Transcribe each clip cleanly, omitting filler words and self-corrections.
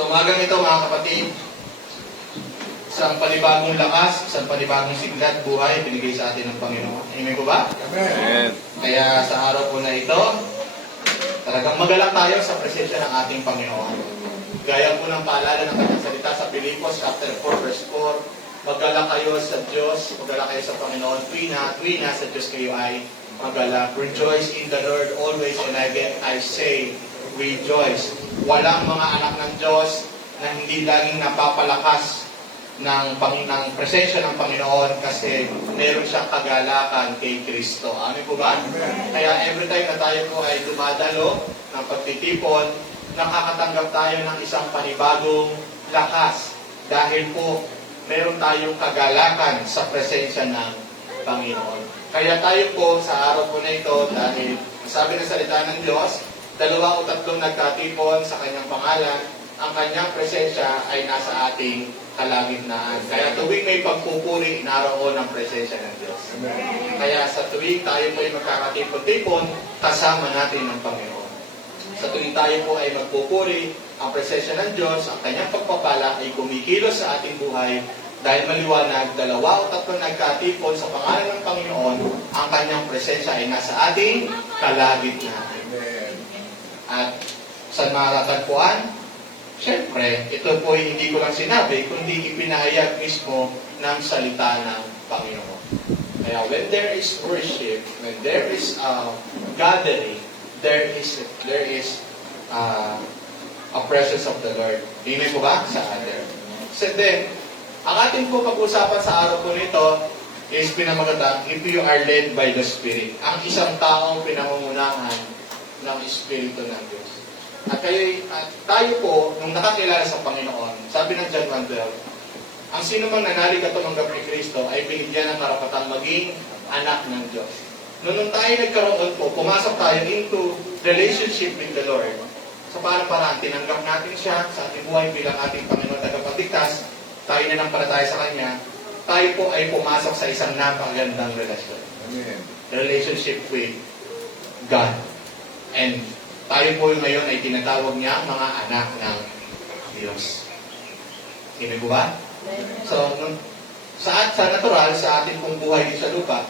So umagang ito mga kapatid, isang panibagong lakas, isang panibagong siglat buhay binigay sa atin ng Panginoon. Amen po ba? Amen. Kaya sa araw po na ito, talagang magalak tayo sa presensya ng ating Panginoon. Gaya po ng paalala ng kanyang salita sa Pilipos chapter 4 verse 4, magalak kayo sa Diyos, magalak kayo sa Panginoon, tuwi na sa Diyos kayo ay magalak. Rejoice in the Lord always, and again I say, rejoice. Walang mga anak ng Diyos na hindi laging napapalakas ng presensya ng Panginoon kasi meron siyang kagalakan kay Kristo. Amen po ba? Kaya every time na tayo po ay dumadalo ng pagtitipon, nakakatanggap tayo ng isang panibagong lakas dahil po meron tayong kagalakan sa presensya ng Panginoon. Kaya tayo po sa araw po na ito, dahil sabi ng salita ng Diyos, 2 o 3 nagkatipon sa kanyang pangalan, ang kanyang presensya ay nasa ating kalagitnaan. Kaya tuwing may pagpupuri, naroon ang presensya ng Diyos. Kaya sa tuwing tayo po ay magkakatipon-tipon, kasama natin ang Panginoon. Sa tuwing tayo po ay magpupuri, ang presensya ng Diyos, ang kanyang pagpapala ay kumikilos sa ating buhay dahil maliwanag, 2 o 3 nagkatipon sa pangalan ng Panginoon, ang kanyang presensya ay nasa ating kalagitnaan. At saan matatagpuan? Siyempre, ito po hindi ko lang sinabi, kundi ipinahayag mismo ng salita ng Panginoon. Kaya when there is worship, when there is gathering, there is a presence of the Lord. Amen po ba? Sa other. So then, ang ating po pag-usapan sa araw po nito is pinamagatang, if you are led by the Spirit. Ang isang taong pinangungunahan ng Espiritu ng Diyos. At tayo po, nung nakakilala sa Panginoon, sabi ng John 1:12, ang sino mang nanalig at tumanggap ni Kristo ay binigyan ng karapatang maging anak ng Diyos. Nung tayo nagkaroon po, pumasok tayo into relationship with the Lord. Sa paano paraan, tinanggap natin siya sa ating buhay bilang ating Panginoon tagapagligtas, tayo na ng palataya sa Kanya, tayo po ay pumasok sa isang napakagandang relasyon. Amen. Relationship with God. And tayo po ngayon ay tinatawag niya mga anak ng Diyos. Amen po ba? So, sa natural, sa ating pong buhay sa lupa,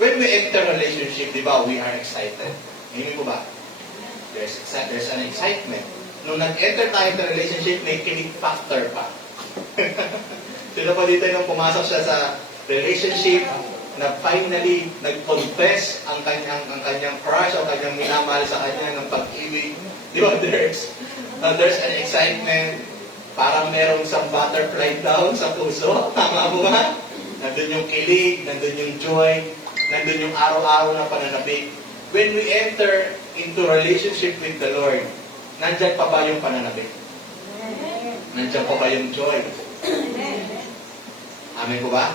when we enter relationship, di ba, we are excited. Amen po ba? There's an excitement. Nung nag-enter tayo sa relationship, may kilig factor pa. Sino pa dito nung pumasok siya sa relationship, na finally nag-confess ang kanyang crush o kanyang minamahal sa kanya ng pag-ibig. Di ba, there's an excitement, parang merong isang butterfly down sa puso. Tama mo ba? Nandun yung kilig, nandun yung joy, nandun yung araw-araw na pananabik. When we enter into relationship with the Lord, nandyan pa ba yung pananabik? Nandyan pa ba yung joy? Amen po ba?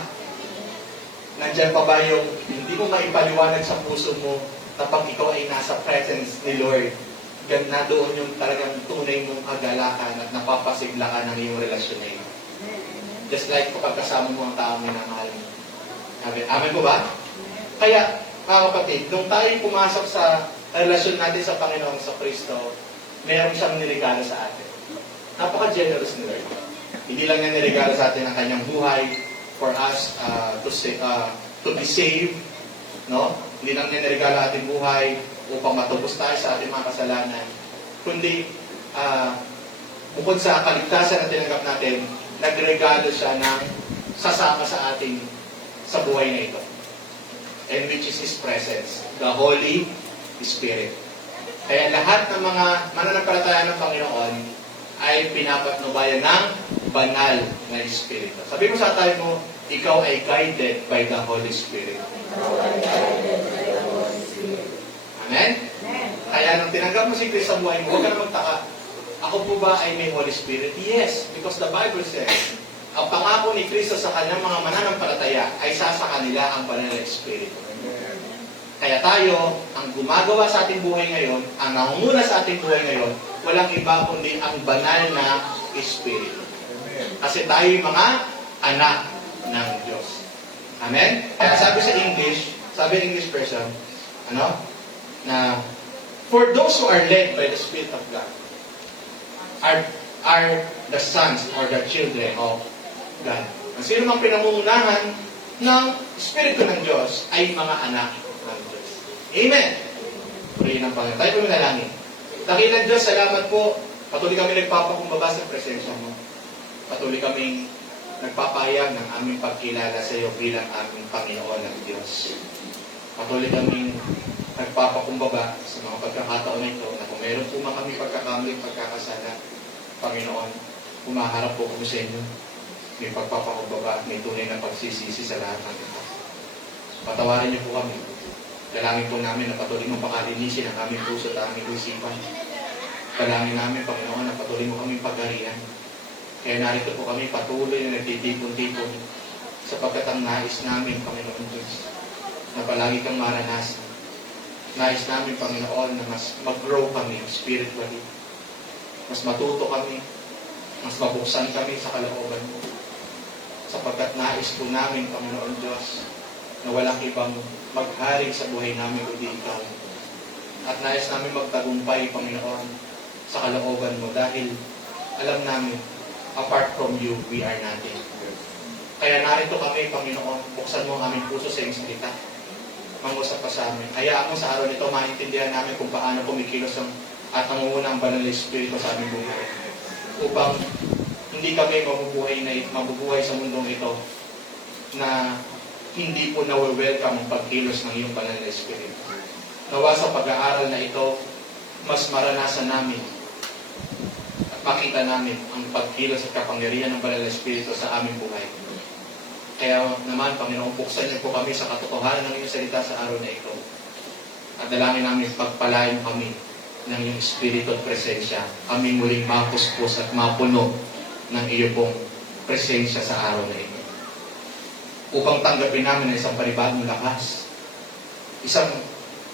Nandiyan pa ba yung hindi mo maipaliwanag sa puso mo na pag ikaw ay nasa presence ni Lord, na doon yung talagang tunay mong kagalakan at napapasigla ka ng iyong relasyon na ito. Just like kapag kasama mo ang taong minamahal mo. Amen po ba? Kaya, mga kapatid, nung tayo pumasok sa relasyon natin sa Panginoon sa Kristo, meron siyang niregalo sa atin. Napaka-generous ni Lord. Hindi lang niya niregalo sa atin ang kanyang buhay, for us to be saved, no? Hindi lang niya niregalo ating buhay upang matubos tayo sa ating mga kasalanan, kundi bukod sa kaligtasan na tinanggap natin, nagregalo siya ng sasama sa ating sa buhay na ito, and which is His presence, the Holy Spirit. Kaya lahat ng mga mananampalataya ng Panginoon ay pinapatnubayan ng banal na Espiritu. Sabi mo sa tayo mo, ikaw ay guided by the Holy Spirit. Amen? Kaya nung tinanggap mo si Kristo sa buhay mo, huwag ka na magtaka. Ako po ba ay may Holy Spirit? Yes, because the Bible says, ang pangako ni Kristo sa kanyang mga mananampalataya ay sa kanila ang banal na Espiritu. Kaya tayo, ang gumagawa sa ating buhay ngayon, ang nangunguna sa ating buhay ngayon, walang iba kundi ang banal na Espiritu. Kasi tayo mga anak ng Diyos. Amen? Kaya sabi sa English version, na for those who are led by the Spirit of God, are the sons or the children of God. Ang sino mang pinangungunahan ng Espiritu ng Diyos ay mga anak ng Diyos. Amen! Purihin ang Panginoon. Tayo po manalangin. Dakilang Diyos, salamat po. Patuloy kami nagpapakumbaba sa presensya mo. Patuloy kami nagpapahayag ng aming pagkilala sa iyo bilang aming Panginoon ng Diyos. Patuloy kami nagpapakumbaba sa mga pagkakataon na ito na kung meron po man kami pagkakamali, pagkakasala, Panginoon, humaharap po kami sa inyo. May pagpapakumbaba at may tunay na pagsisisi sa lahat ng ito. Patawarin niyo po kami. Dalangin po namin na patuloy mong pakalinisin ang aming puso at aming isipan. Dalangin namin, Panginoon, na patuloy mo kaming pagharian. Kaya narito po kami patuloy na nagtitipon-tipon sapagkat ang nais namin, Panginoon Diyos, na palagi kang maranasan. Nais namin, Panginoon, na mas mag-grow kami spiritually. Mas matuto kami. Mas mabuksan kami sa kalooban mo. Sapagkat nais po namin, Panginoon Diyos, na walang ibang maghari sa buhay namin kundi Ikaw. At nais namin magtagumpay, Panginoon, sa kalooban mo dahil alam namin, apart from you, we are nothing. Kaya narito kami, Panginoon, buksan mo ang aming puso sa iyong salita. Mangusap ka sa amin. Hayaan mo sa araw nito, maintindihan namin kung paano kumikilos at nangunguna ang banal na Espiritu sa aming buhay. Upang hindi kami mabubuhay sa mundong ito na hindi po na-welcome ang pagkilos ng iyong banal na Espiritu. Nawa sa pag-aaral na ito, mas maranasan namin at makita namin ang pagkilos at kapangyarihan ng banal na Espiritu sa aming buhay. Kaya naman, Panginoon, buksan niyo po kami sa katotohanan ng iyong salita sa araw na ito. At dalangin namin pagpalain kami ng iyong Espiritu at presensya. Kami muling mapuspos at mapuno ng iyo pong presensya sa araw na ito. Upang tanggapin namin ang isang panibagong lakas. Isang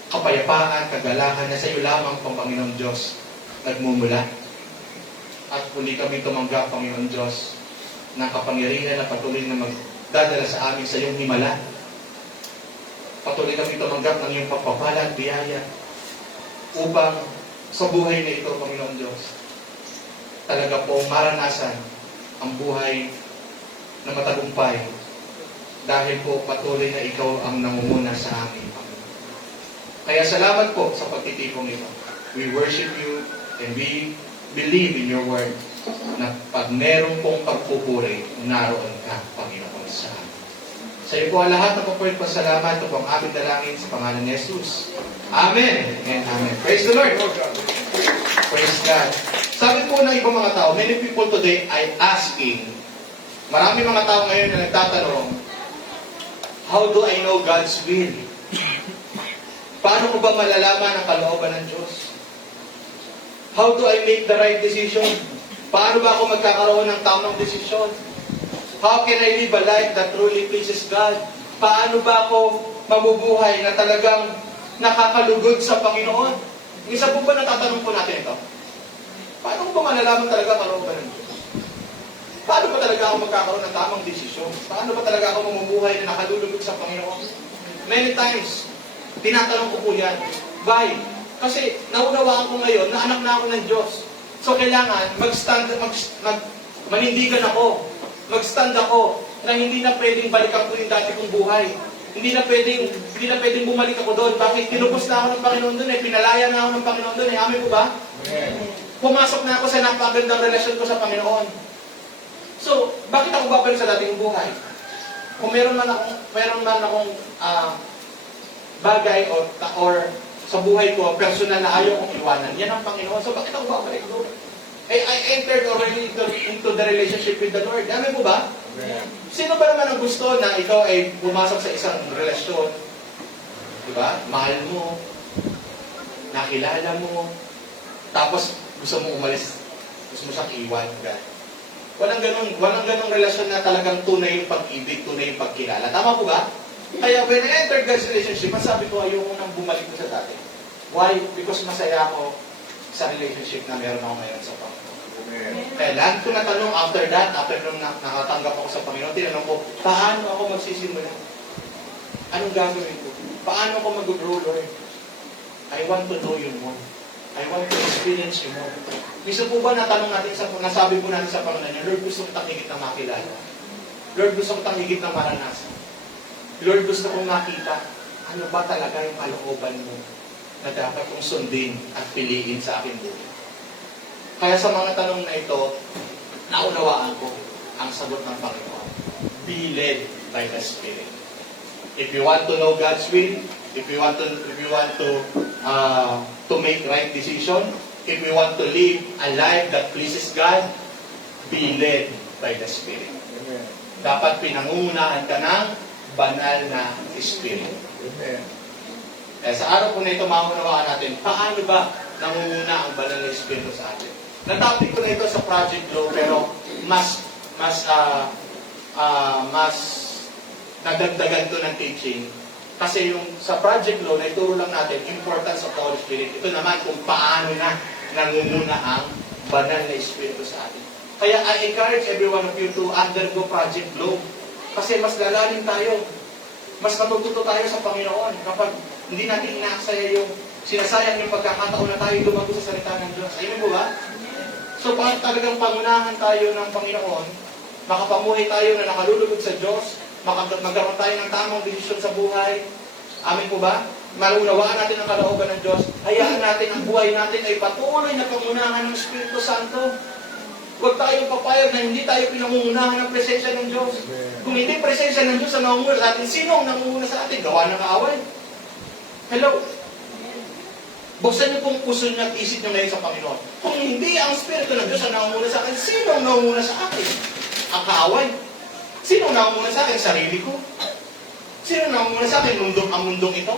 kapayapaan, kagalahan na sa iyo lamang, Panginoon Diyos, nagmumula. At muli kami tumanggap, Panginoon Diyos, ng kapangyarihan na patuloy na magdadala sa amin sa iyong himala. Patuloy kami tumanggap ng iyong pagpapala at biyaya upang sa buhay na ito, Panginoon Diyos, talaga pong maranasan ang buhay na matagumpay dahil po patuloy na ikaw ang nangunguna sa amin, Panginoon. Kaya salamat po sa pagtitipong ito. We worship you and we believe in your word na pag meron pong pagpupuri, naroon ka, Panginoon, sa amin. Sa iyo po ang lahat ng pagpapuri po, salamat. Ito po ang aming dalangin sa pangalan ni Jesus. Amen and amen. Praise the Lord. Praise God. Sabi po ng ibang mga tao, many people today are asking, marami mga tao ngayon na nagtatanong, how do I know God's will? Paano ko ba malalaman ang kalooban ng Diyos? How do I make the right decision? Paano ba ako magkakaroon ng tamang desisyon? How can I live a life that truly pleases God? Paano ba ako mabubuhay na talagang nakakalugod sa Panginoon? Isa po ba natatanong po natin ito? Paano ko ba malalaman talaga kalooban ng Diyos? Paano ba talaga ako magkakaroon ng tamang desisyon? Paano ba talaga ako mamubuhay na nakalulugod sa Panginoon? Many times, tinatanong ko po yan. Why? Kasi naunawaan ko ngayon na anak na ako ng Diyos. So kailangan manindigan ako. Mag-stand ako na hindi na pwedeng balikan ko yung dati kong buhay. Hindi na pwedeng bumalik ako doon. Bakit? Tinubos na ako ng Panginoon doon eh. Pinalaya na ako ng Panginoon doon eh. Amin po ba? Pumasok na ako sa napakagandang relasyon ko sa Panginoon. So, bakit ako babalik sa dating buhay? Kung meron man akong bagay or sa buhay ko, personal na ayaw kong iwanan, yan ang Panginoon. So, bakit ako babalik doon? I entered already into the relationship with the Lord. Amin po ba? Sino ba naman ang gusto na ikaw ay pumasok sa isang relasyon? Diba? Mahal mo, nakilala mo, tapos gusto mo umalis, gusto mo siyang iwan. Walang ganong relasyon na talagang tunay yung pag-ibig, tunay yung pagkilala. Tama po ba? Kaya when I entered God's relationship, masabi ko, ayoko nang bumalik ko sa dati. Why? Because masaya ako sa relationship na meron ako ngayon sa Panginoon. Kaya lahat ko natanong after nung nakatanggap ako sa Panginoon, tinanong ko, paano ako magsisimula? Anong gagawin ko? Paano ako mag-grow, Lord? I want to know you more. I want to experience you more. Gusto po ba natanong natin, nasabi po natin sa Panginoon niya, Lord, gusto kong higit na makilala. Lord, gusto kong higit na maranasan. Lord, gusto kong makita, ano ba talaga yung kalooban mo na dapat kong sundin at piliin sa akin buhay. Kaya sa mga tanong na ito, naunawaan ko ang sagot ng Panginoon. Be led by the Spirit. If you want to know God's will, if you want to make right decision, if you want to live a life that pleases God, be led by the Spirit. Amen. Dapat pinangungunahan ka ng banal na Spirit. Amen. Kaya sa araw po na ito, maunawaan natin, paano ba nangunguna ang banal na Espiritu sa atin? Natapik ko na ito sa Project Glow, pero mas nadagdagan to ng teaching. Kasi yung sa Project Glow, naituro lang natin importance of the Holy Spirit. Ito naman kung paano na nangunguna ang banal na Espiritu sa atin. Kaya I encourage every one of you to undergo Project Glow. Kasi mas lalalim tayo. Mas matututo tayo sa Panginoon kapag hindi natin inaaksaya yung sinasayang yung pagkakataon na tayo lumago sa salita ng Diyos. Ayun po ba? So, pag talagang pangunahan tayo ng Panginoon, makapamuhay tayo na nakalulugod sa Diyos, magkaroon tayo ng tamang desisyon sa buhay. Amin po ba? Malunawaan natin ang kalooban ng Diyos. Hayaan natin ang buhay natin ay patuloy na pangunahan ng Espiritu Santo. Huwag tayong papayag na hindi tayo pinangungunahan ng presensya ng Diyos. Kung hindi presensya ng Diyos ang nangunguna sa atin, sino ang nangunguna sa atin? Gawa ng kaaway. Hello? Buksan niyo pong puso niyo at isip niyo ngayon sa Panginoon. Kung hindi ang Espiritu ng Diyos ang nangunguna sa akin, sino ang nangunguna sa akin? Ang kaaway. Sino ang nangunguna sa akin? Sarili ko. Sino ang nangunguna sa akin? Ang mundong ito.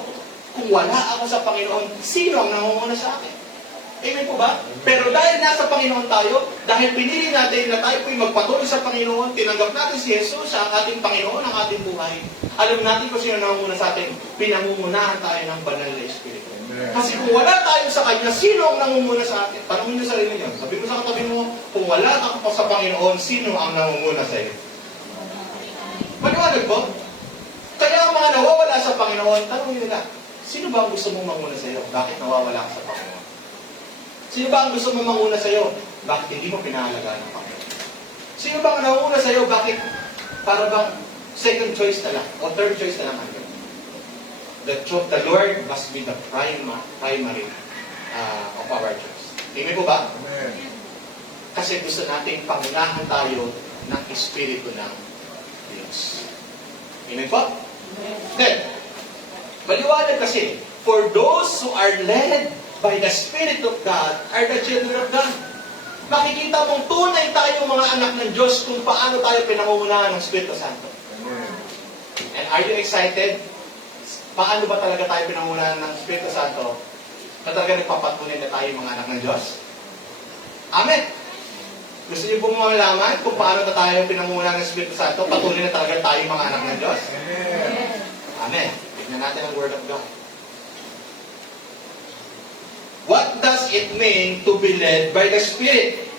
Kung wala ako sa Panginoon, sino ang nangunguna sa akin? Amen po ba? Pero dahil nasa Panginoon tayo, dahil pinili natin na tayo po'y magpatuloy sa Panginoon, tinanggap natin si Jesus sa ating Panginoon, ang ating buhay. Alam natin kung sino nangunguna sa atin, pinangungunahan tayo ng banal na Espiritu. Kasi kung wala tayo sa Kanya, sino ang nangunguna sa atin? Tanungin niyo sarili niyo. Sabi mo sa katabi mo, kung wala ka pa sa Panginoon, sino ang nangunguna sa iyo? Maliwanag po? Kaya ang mga nawawala sa Panginoon, tanungin nila, sino ba ang gusto mong manguna sa iyo? Bakit nawawala ka sa Panginoon? Sino ba ang gusto mong manguna sa iyo? Bakit hindi mo pinahalagaan ng Panginoon? Sino ba ang nangunguna sa iyo? Bakit para bang second choice na lang o third choice na lang ang The Lord must be the primary of our choice. Amen po ba? Amen. Kasi gusto natin pangunahan tayo ng Espiritu ng Diyos. Amen po? Then, maliwanag kasi, for those who are led by the Spirit of God are the children of God. Makikita mong tunay tayong mga anak ng Diyos kung paano tayo pinangungunahan ng Espiritu Santo. Amen. And are you excited? Paano ba talaga tayo pinangunahan ng Espiritu Santo? Na talaga nagpapatunay na tayo mga anak ng Diyos? Amen! Gusto niyo pong malaman kung paano na tayo pinangunahan ng Espiritu Santo? Patunay na talaga tayo mga anak ng Diyos? Amen. Amen! Tignan natin ang Word of God. What does it mean to be led by the Spirit?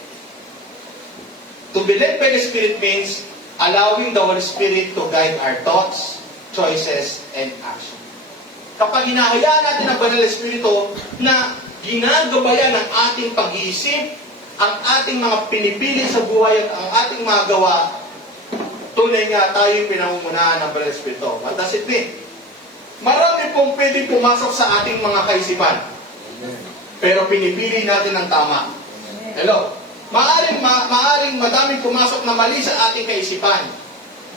To be led by the Spirit means allowing the Holy Spirit to guide our thoughts, choices, and action. Kapag hinahayaan natin ang Banal na Espiritu na ginagabayan ang ating pag-iisip, ang ating mga pinipili sa buhay at ang ating mga gawa, tunay nga tayo pinangungunahan ng Banal na Espiritu. What does it mean? Marami pong pwedeng pumasok sa ating mga kaisipan. Pero pinipili natin ang tama. Hello? Maaring madaming pumasok na mali sa ating kaisipan.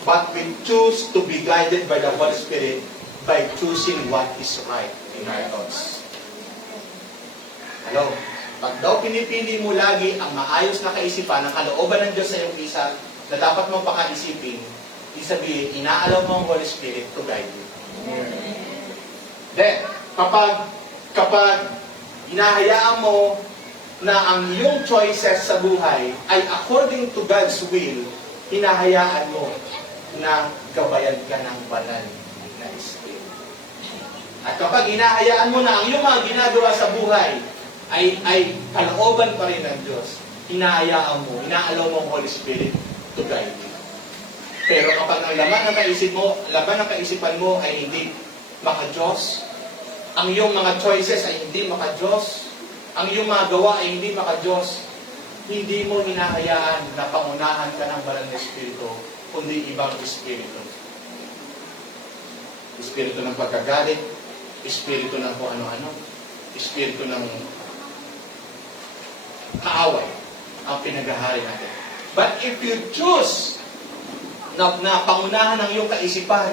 But we choose to be guided by the Holy Spirit by choosing what is right in our thoughts. Hello? Pag daw pinipili mo lagi ang maayos na kaisipan, ang kalooban ng Diyos sa iyong isa, na dapat mong pakaisipin, isabihin, inaalaw mo ang Holy Spirit to guide you. Then, kapag hinahayaan mo na ang iyong choices sa buhay ay according to God's will, hinahayaan mo na gabayan ka ng banal na Espiritu. At kapag hinahayaan mo na ang iyong mga ginagawa sa buhay ay kalooban pa rin ng Diyos, hinahayaan mo, inaalaw mo ang Holy Spirit to guide you. Pero kapag ang laman ng kaisipan mo ay hindi maka-Diyos, ang iyong mga choices ay hindi maka-Diyos, ang iyong mga gawa ay hindi maka-Diyos, hindi mo hinahayaan na pangunahan ka ng banal na Espiritu, kundi ibang Espiritu. Espiritu ng pagkagalit, Espiritu ng kung ano-ano, Espiritu ng kaaway ang pinaghahari natin. But if you choose na pangunahan ang iyong kaisipan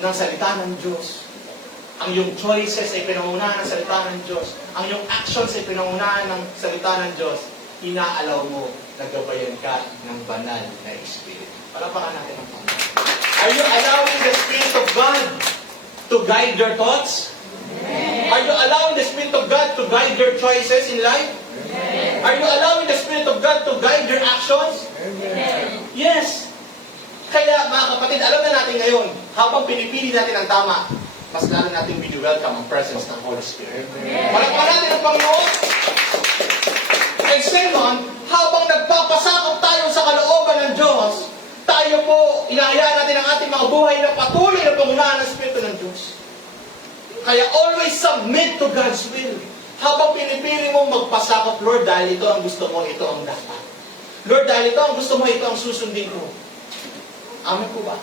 ng salita ng Diyos, ang iyong choices ay pinangunahan ng salita ng Diyos, ang iyong actions ay pinangunahan ng salita ng Diyos, inaalaw mo na gabayan ka ng banal na Espiritu. Palapakan natin ang Panginoon. Are you allowing the Spirit of God to guide your thoughts? Yes. Are you allowing the Spirit of God to guide your choices in life? Yes. Are you allowing the Spirit of God to guide your actions? Yes. Yes. Kaya mga kapatid, alam na natin ngayon, habang pinipili natin ang tama, mas lalo natin welcome ang presence ng Holy Spirit. Yes. Palakpakan natin ang Panginoon. And second, habang nagpapasakop tayo sa kalooban ng Diyos, tayo po, inahayaan natin ang ating mga buhay na patuloy na pangunahan ng Espiritu ng Diyos. Kaya always submit to God's will. Habang pinipili mong magpasakop, Lord, dahil ito ang gusto mo, ito ang dapat. Lord, dahil ito ang gusto mo, ito ang susundin ko. Amen po ba?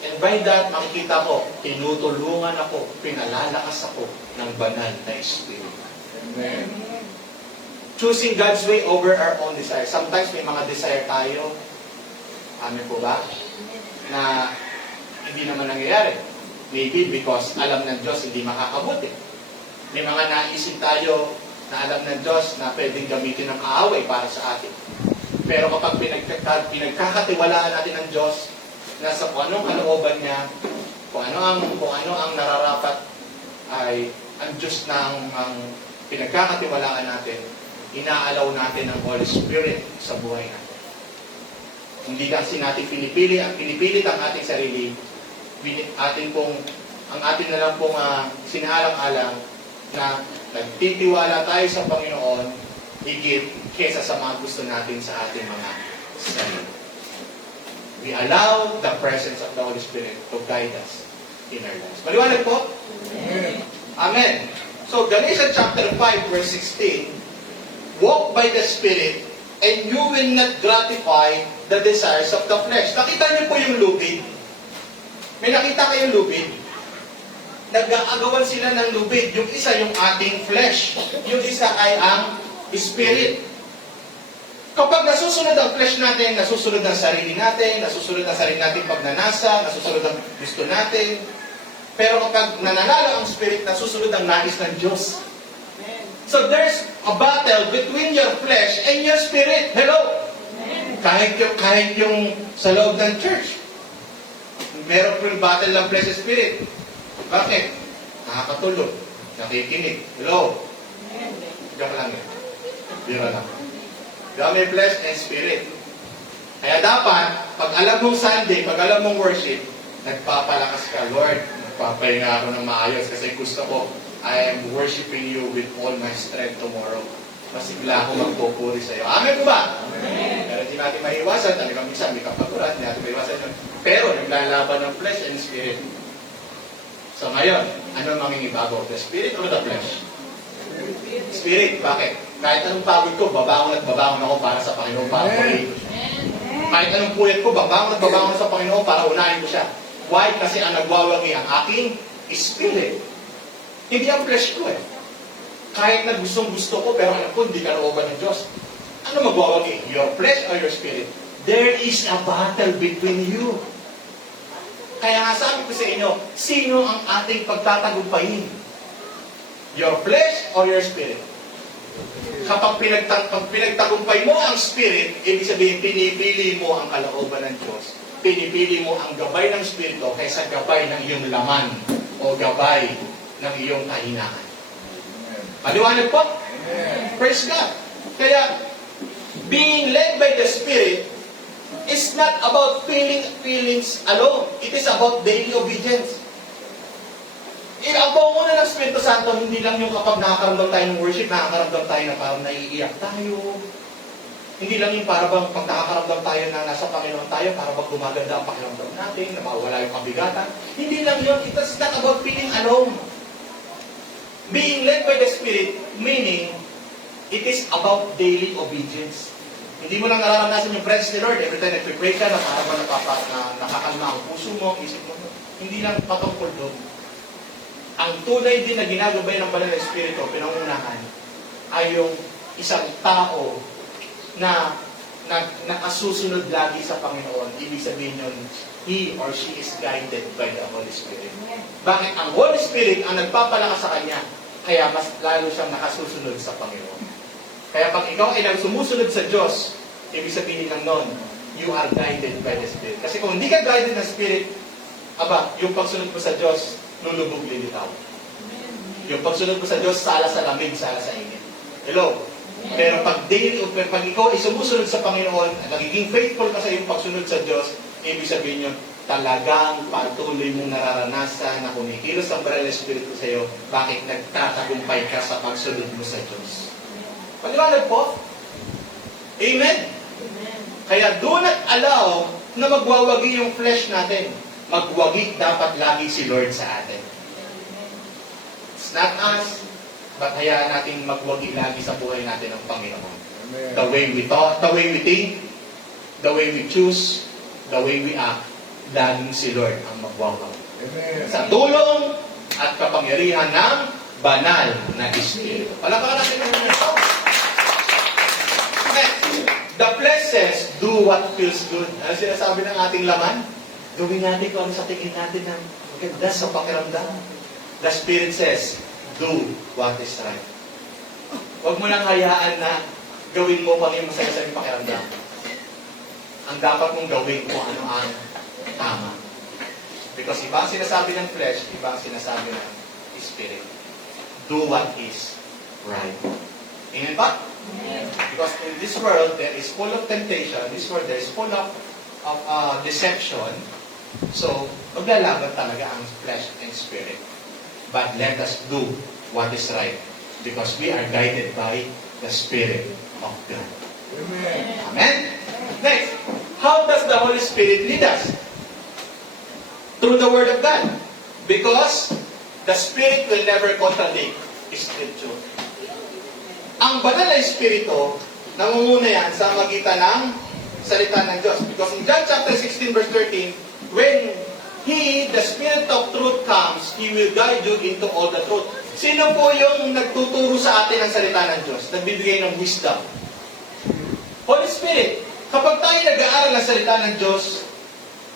And by that, makikita ko, tinutulungan ako, pinalalakas ako ng banal na Espiritu. Amen. Choosing God's way over our own desire. Sometimes may mga desire tayo, amen po ba? Na hindi naman nangyayari. Maybe because alam ng Diyos hindi makakabuti. May mga naisip tayo na alam ng Diyos na pwedeng gamitin ng kaaway para sa atin. Pero kapag pinagkakatiwalaan natin ng Diyos na sa kung anong kalooban niya, kung ano ang nararapat ay ang Diyos na ang pinagkakatiwalaan natin, inaalaw natin ang Holy Spirit sa buhay natin. Hindi kasi natin pinipilit ang ating sarili, ang atin na lang pong sinaalang-alang na nagtitiwala tayo sa Panginoon higit kesa sa mga gusto natin sa ating mga sarili. We allow the presence of the Holy Spirit to guide us in our lives. Maliwanag po? Amen. Amen. So, Galatians chapter 5, verse 16, walk by the Spirit, and you will not gratify the desires of the flesh. Nakita niyo po yung lubid? May nakita kayong lubid? Nag-aagawan sila ng lubid. Yung isa, yung ating flesh. Yung isa ay ang Spirit. Kapag nasusunod ang flesh natin, nasusunod ang sarili natin, nasusunod ang sarili natin pagnanasa, nasusunod ang gusto natin. Pero kapag nananalo ang Spirit, nasusunod ang nais ng Diyos. So there's a battle between your flesh and your spirit. Hello? Kahit yung sa loob ng church, meron po yung battle ng flesh and spirit. Bakit? Nakakatulog. Nakikinig. Hello? Diyan lang yan. Bira lang. Diyan may flesh and spirit. Kaya dapat, pag alam mong Sunday, pag alam mong worship, nagpapalakas ka, Lord, nagpapahinga ako ng maayos kasi gusto ko, I am worshiping you with all my strength tomorrow. Masigla ako magpupuri sa iyo. Amen po ba? Amen. Pero hindi natin maiwasan. Talagang minsan may kapaguran. Hindi natin maiwasan yun. Pero naglalaban ng flesh and spirit. So ngayon, ano ang mangingibago? The spirit or the flesh? Spirit. Bakit? Kahit anong pagod ko, babangon at babangon ako para sa Panginoon, para purihin ko siya. Kahit anong puyat ko, babangon at babangon sa Panginoon para unahin ko siya. Why? Kasi ang nagwawangi ang aking spirit. Hindi ang flesh ko eh. Kahit na gustong-gusto ko, pero alam ko, hindi ka naoban ng Diyos. Ano magwawagi? Your flesh or your spirit? There is a battle between you. Kaya nga sabi ko sa inyo, sino ang ating pagtatagumpayin? Your flesh or your spirit? Kapag pinagtagumpay mo ang spirit, ibig sabihin, pinipili mo ang kalooban ng Diyos. Pinipili mo ang gabay ng spirito kaysa gabay ng iyong laman o gabay ng iyong kahinaan. Maliwanag po? Amen. Praise God. Kaya, being led by the Spirit is not about feelings alone. It is about daily obedience. Ang pangunguna ng Espiritu Santo, hindi lang yung kapag nakakaramdam tayo ng worship, nakakaramdam tayo na parang naiiyak tayo. Hindi lang yung para bang pag nakakaramdam tayo na nasa Panginoon tayo, para bang gumaganda ang pakiramdam natin, na mawala yung kabigatan. Hindi lang yun. It is not about feeling alone. Being led by the Spirit, meaning, it is about daily obedience. Hindi mo lang nararanasan yung presence ni Lord every time nag-pray ka na parang nakakalma ang puso mo, isip mo. Hindi lang patungkol doon. Ang tunay din na ginagabay ng banal na Espiritu, pinangunahan, ay yung isang tao na nakasusunod lagi sa Panginoon. Ibig sabihin yun, he or she is guided by the Holy Spirit. Bakit? Ang Holy Spirit ang nagpapalakas sa kanya, kaya mas lalo siyang nakasusunod sa Panginoon. Kaya pag ikaw ay sumusunod sa Diyos, ibig sabihin lang nun, you are guided by the Spirit. Kasi kung hindi ka guided ng Spirit, yung pagsunod mo sa Diyos, lulubog lilitaw. Yung pagsunod mo sa Diyos, sala sa lamig, sala sa init. Hello? Pero pag ikaw ay sumusunod sa Panginoon, at nagiging faithful ka sa iyong pagsunod sa Diyos, ibig sabihin yun, talagang patuloy mong nararanasan na kumikilos ang banal na Espiritu sa iyo, bakit nagtatagumpay ka sa pagsunod mo sa Diyos. Paliwanag po? Amen? Kaya do not allow na magwawagi yung flesh natin. Magwagi dapat lagi si Lord sa atin. It's not us, but hayaan natin magwagi lagi sa buhay natin ang Panginoon. Amen. The way we talk, the way we think, the way we choose, the way we act, laging si Lord ang magwawagi. Sa tulong at kapangyarihan ng banal na Espiritu. Palakpakan natin ang mga. The flesh says, do what feels good. Ano sinasabi ng ating laman? Gawin natin kung ano sa tingin natin na maganda sa pakiramdam. The Spirit says, do what is right. Huwag mo lang hayaan na gawin mo kung ano yung masaya sa iyong pakiramdam. Ang dapat mong gawin kung ano ang tama. Because iba ang sinasabi ng flesh, iba ang sinasabi ng Spirit. Do what is right. Amen ba? Because in this world, there is full of temptation. This world, there is full of deception. So, maglalaban talaga ang flesh and spirit. But let us do what is right. Because we are guided by the Spirit of God. Amen. Amen? Next, how does the Holy Spirit lead us? Through the Word of God. Because the Spirit will never contradict Scripture. Ang banal na Espiritu, nangunguna yan sa magitan ng salita ng Diyos. Because in John chapter 16 verse 13, when He, the Spirit of truth comes, He will guide you into all the truth. Sino po yung nagtuturo sa atin ng salita ng Diyos? Nagbibigay ng wisdom. Holy Spirit. Kapag tayo nag-aaral ng salita ng Diyos,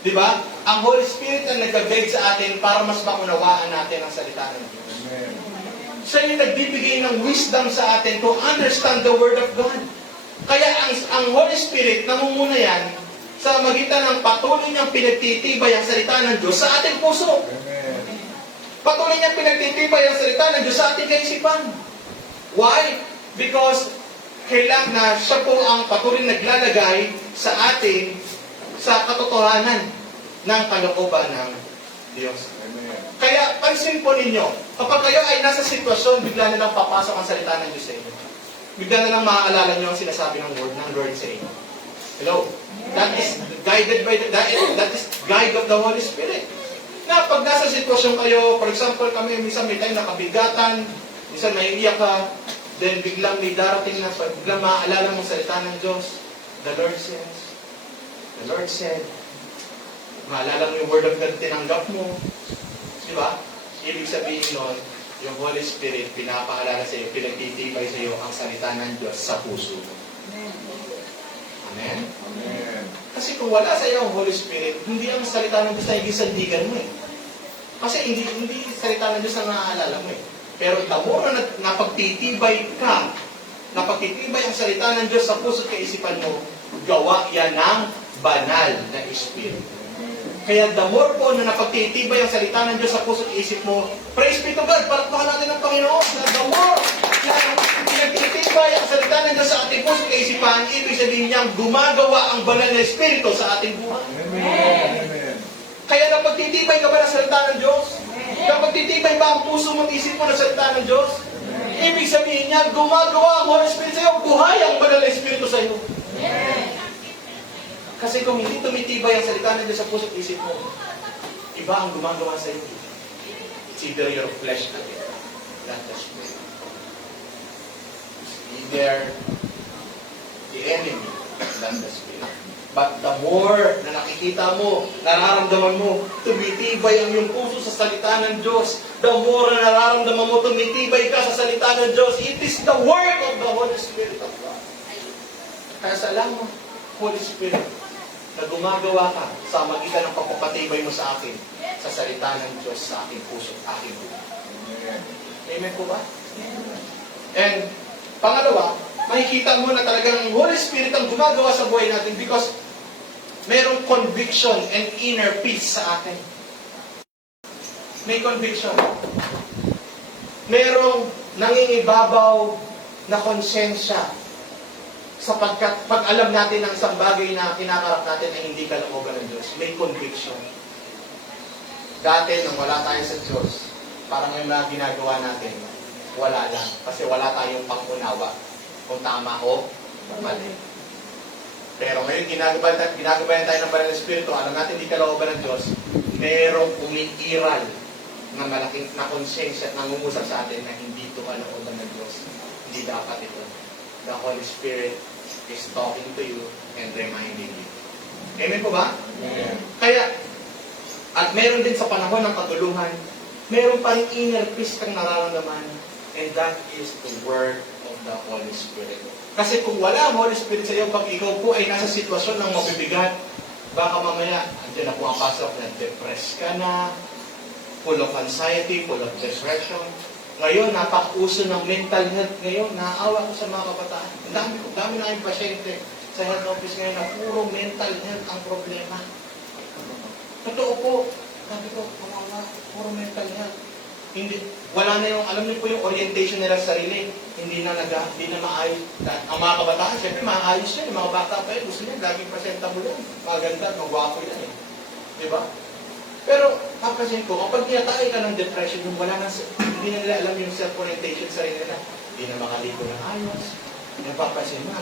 di ba? Ang Holy Spirit ang nag-guide sa atin para mas maunawaan natin ang salita ng Diyos. Amen. Siya yung nagbibigay ng wisdom sa atin to understand the Word of God. Kaya ang Holy Spirit, namumuna yan sa magitan ng patuloy niyang pinagtitibay ang salita ng Diyos sa ating puso. Amen. Patuloy niyang pinagtitibay ang salita ng Diyos sa ating kaisipan. Why? Because kailangan na siya po ang patuloy naglalagay sa atin sa katotohanan ng kalooban ng Diyos. Kaya, pansin po ninyo, kapag kayo ay nasa sitwasyon, bigla na lang papasok ang salita ng Diyos sa inyo. Bigla na lang maaalala nyo ang sinasabi ng Lord sa inyo. Hello? That is guided by that is guide of the Holy Spirit. Na pag nasa sitwasyon kayo, for example, kami minsan may tayo nakabigatan, minsan may iiyak ka, then biglang may darating na, biglang maaalala mo ang salita ng Diyos. The Lord said, maalala mo yung Word of God tinanggap mo. Diba? Ibig sabihin nun, yung Holy Spirit, pinapaalala sa iyo, pinagtitibay sa iyo ang salita ng Diyos sa puso mo. Amen? Amen. Kasi kung wala sa iyo ang Holy Spirit, hindi ang salita ng Diyos na igisandigan mo eh. Kasi hindi salita ng Diyos na naaalala mo eh. Pero the more na napagtitibay ka, napagtitibay ang salita ng Diyos sa puso at kaisipan mo, gawa yan ng banal na Espiritu. Kaya the more po na napagtitibay ang salita ng Diyos sa puso at isip mo, praise be to God, palakpakan natin ang Panginoon. Na the more na pinagtitibay ang salita ng Diyos sa ating puso at isipan, ibig sabihin niyang gumagawa ang banal na Espiritu sa ating buhay. Amen. Kaya napagtitibay ka ba ng salita ng Diyos? Napagtitibay ba ang puso mo at isip mo ng salita ng Diyos? Ibig sabihin niya, gumagawa ang Holy Spirit sa iyo, buhay ang banal na Espiritu sa iyo. Kasi kung hindi tumitibay ang salita ng Diyos sa puso at isip mo, iba ang gumagawa sa iyo. It's either your flesh again. than the Spirit. Either the enemy than the Spirit. But the more na nakikita mo, nararamdaman mo, tumitibay ang iyong puso sa salita ng Diyos. The more na nararamdaman mo, tumitibay ka sa salita ng Diyos. It is the work of the Holy Spirit of God. Kaya salamat, Holy Spirit, na gumagawa ka sa magitan ng pagpapatibay mo sa akin, sa salita ng Diyos, sa aking puso, aking buhay. Amen po ba? And pangalawa, makikita mo na talagang Holy Spirit ang gumagawa sa buhay natin because mayroong conviction and inner peace sa atin. May conviction. Mayroong nangingibabaw na konsensya sapagkat pag alam natin ang isang bagay na kinakarap natin ay hindi kalooban ng Diyos. May conviction. Dati, nang wala tayo sa Diyos, parang yung mga ginagawa natin, wala lang. Kasi wala tayong pangunawa kung tama o mali. Pero ngayon, ginagabayan tayo ng Banal na Espiritu, alam natin hindi kalooban ng Diyos, merong umiiral na malaking na konsensya at nangungusap sa atin na hindi ito kalooban ng Diyos. Hindi dapat ito. The Holy Spirit is talking to you and reminding you. Amen po ba? Amen. Kaya, at meron din sa panahon ng kaguluhan, meron pa rin inner peace kang nararamdaman, and that is the word of the Holy Spirit. Kasi kung wala ang Holy Spirit sa iyo, pag ikaw po ay nasa sitwasyon ng mabibigat, baka mamaya, andyan na po ang pasok na depressed ka na, full of anxiety, full of depression. Ngayon, napaka-uso ng mental health ngayon. Naaawa ko sa mga kabataan. Ang dami na yung pasyente sa health office ngayon na puro mental health ang problema. Totoo po. Sabi ko, puro mental health. Hindi, wala na yung, alam niyo po yung orientation nila sa sarili. Hindi na maayos. Ang mga kabataan, syempre maayos yan. Yung mga bata pa yun, gusto niya, laging presentable yan. Maganda, magwapo yan eh. Diba? Pero, papasin ko, kapag tinatay ka ng depression, yung wala na, hindi na nila alam yung self-orientation sa sarili nila. Hindi na makaligo ng ayos. Napapasin mo,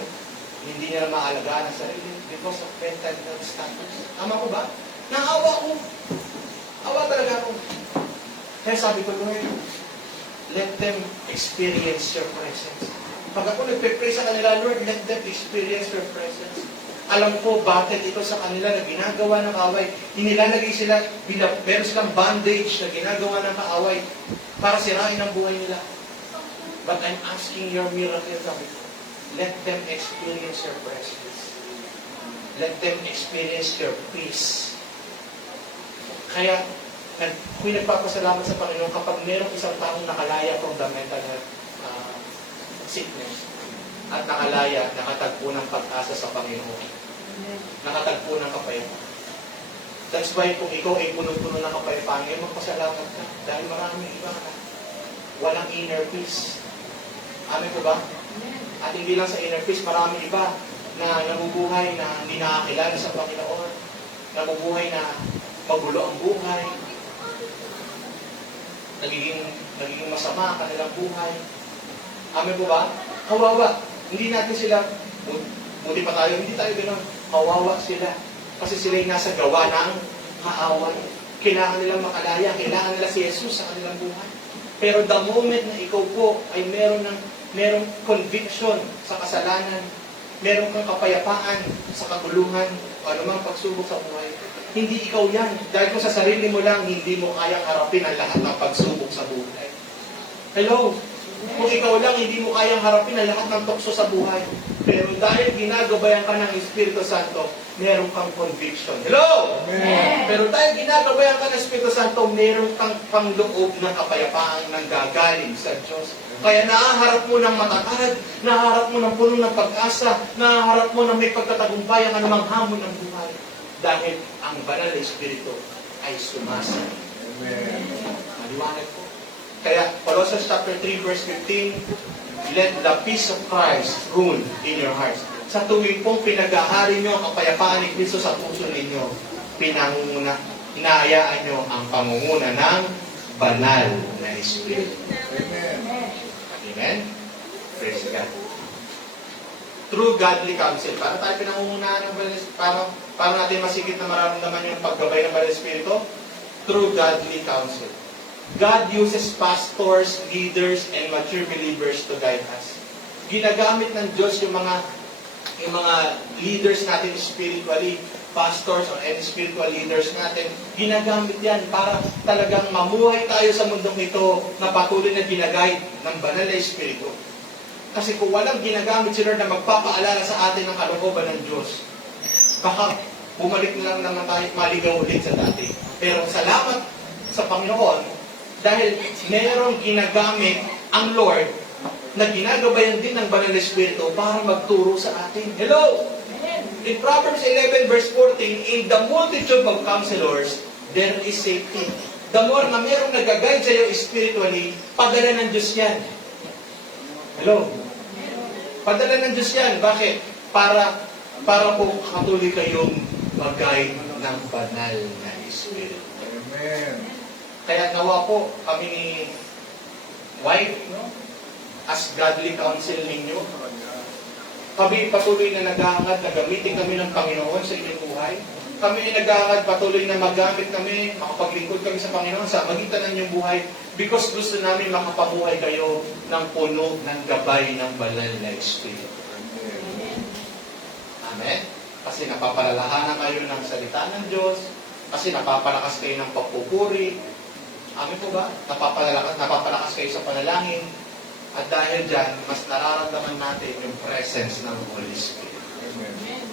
hindi nila maalagaan ang sarili because of mental health status. Tama ko ba? Naawa ko. Awa talaga ako. Kaya sabi ko, Lord, let them experience your presence. Pag ako nagpe-pray sa kanila, Lord, let them experience your presence. Alam ko, bakit ito sa kanila na ginagawa ng kaaway. Inilalagay sila, meron silang bandage na ginagawa ng kaaway para sirain ang buhay nila. But I'm asking your miracle, sabi ko, let them experience your presence. Let them experience your peace. Kaya, ako'y nagpapasalamat sa Panginoon kapag merong isang taong nakalaya from the mental health sickness at nakalaya, nakatagpo ng pag-asa sa Panginoon. Nakatagpo ng kapayapaan. That's why kung ikaw ay puno-puno ng kapayapaan, ay magpasalamat ka dahil maraming iba ka. Walang inner peace. Amin po ba? At hindi lang sa inner peace, maraming iba na nabubuhay na hindi nakakilala sa Panginoon. Nabubuhay na magulo ang buhay. Nagiging masama ang kanilang buhay. Amin po ba? Kawawa. Hindi natin sila, buti pa tayo, hindi tayo gano'n. Kawawa sila. Kasi sila yung nasa gawa ng kaaway. Kailangan nilang makalaya. Kailangan nila si Jesus sa kanilang buhay. Pero the moment na ikaw po ay merong conviction sa kasalanan, meron kang kapayapaan sa kaguluhan, o anumang pagsubok sa buhay, hindi ikaw yan. Dahil kung sa sarili mo lang, hindi mo kayang harapin ang lahat ng pagsubok sa buhay. Hello? Kung ikaw lang, hindi mo kayang harapin ang lahat ng tukso sa buhay. Pero dahil ginagabayan ka ng Espiritu Santo, meron kang conviction. Hello? Amen. Pero dahil ginagabayan ka ng Espiritu Santo, meron kang pangloob ng kapayapaan ng gagaling sa Diyos. Kaya naaharap mo ng matatag, naaharap mo ng puno ng pag-asa, naaharap mo ng may pagtatagumpay ang anumang hamon ng buhay. Dahil ang banal na Espiritu ay sumasa. Amen. Maliwanag po. Kaya, Colossians chapter 3, verse 15, let the peace of Christ rule in your hearts. Sa tuwing pong pinag-ahari nyo ang kapayapaan ni Kristo sa puso ninyo, inaayaan nyo ang pangunguna ng banal na Espiritu. Amen. Amen? Praise God. Through godly counsel. Para tayo pinangungunahan ng banal na Espiritu, para natin masigit na mararamdaman yung paggabay ng banal na Espiritu? Through godly counsel. God uses pastors, leaders, and mature believers to guide us. Ginagamit ng Diyos yung mga leaders natin spiritually, pastors or any spiritual leaders natin, ginagamit yan para talagang mamuhay tayo sa mundong ito na patuloy na ginaguide ng banal na Espiritu. Kasi kung walang ginagamit si Lord na magpapaalala sa atin ng kalooban ng Diyos, baka bumalik na lang naman tayo maligaw ulit sa dati. Pero salamat sa Panginoon dahil merong ginagamit ang Lord na ginagabayan din ng banal na Espiritu para magturo sa atin. Hello! In Proverbs 11 verse 14, in the multitude of counselors, there is safety. The more na merong nag-guide sa iyo spiritually, padala ng Diyos yan. Hello? Padala ng Diyos yan. Bakit? Para po katuloy kayong mag-guide ng banal na Espiritu. Amen. Kaya nawa po kami ni wife, no? As godly counsel ninyo, kami patuloy na nag-aangad na gamitin kami ng Panginoon sa inyong buhay. Kami ay nag-aangad patuloy na magamit kami, makapaglingkod kami sa Panginoon sa magitan ng inyong buhay because gusto namin makapabuhay kayo ng puno ng gabay ng banal na Espiritu. Amen? Kasi napapalalahanan kayo ng salita ng Diyos, kasi napapalakas kayo ng pagpupuri. Amen po ba? Napapalakas kayo sa panalangin. At dahil dyan, mas nararamdaman natin yung presence ng Holy Spirit. Amen.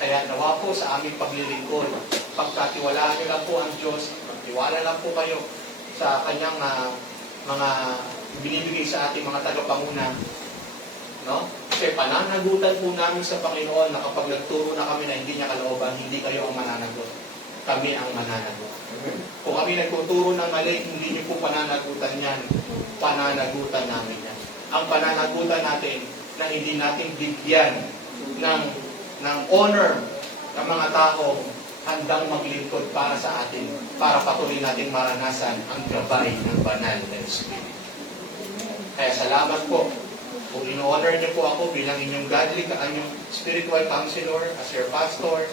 Kaya nawa po sa aming paglilingkod, pagkatiwalaan niyo lang po ang Diyos, pagtiwala lang po kayo sa kanyang mga binibigay sa ating mga tagapanguna. No? Kasi pananagutan po namin sa Panginoon na kapag nagturo na kami na hindi niya kalooban, hindi kayo ang mananagot. Kami ang mananagot. Kung kami nagtuturo ng mali, hindi niyo po pananagutan yan. Pananagutan namin yan. Ang pananagutan natin na hindi natin bigyan ng honor ng mga tao handang maglingkod para sa atin, para patuloy natin maranasan ang gabay ng banal na Espiritu. Kaya salamat po. Kung in-honor niyo po ako bilang inyong godly, inyong spiritual counselor, as your pastor,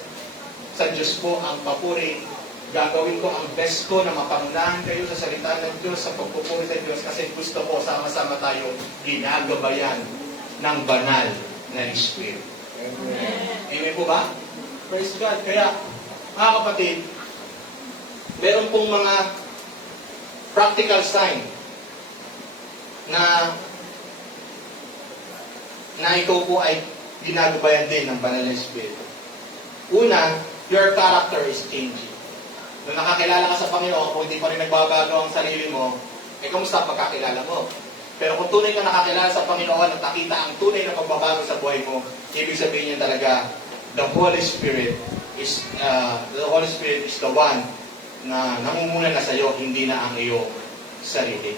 sa Diyos po ang papuri. Gagawin ko ang best ko na mapangunahan kayo sa salita ng Diyos, sa pagpupuri sa Diyos, kasi gusto ko sama-sama tayo ginagabayan ng banal na Espiritu. Amen po ba? Praise God. Kaya, mga kapatid, meron pong mga practical sign na ikaw po ay ginagabayan din ng banal na Espiritu. Una, your character is changing. Nung nakakilala ka sa Panginoon, kung hindi pa rin nagbabago ang sarili mo, kamusta ang pagkakilala mo? Pero kung tunay ka nakakilala sa Panginoon at nakita ang tunay na pagbabago sa buhay mo, ibig sabihin niya talaga, the Holy Spirit is the one na namumuna na sa iyo, hindi na ang iyong sarili.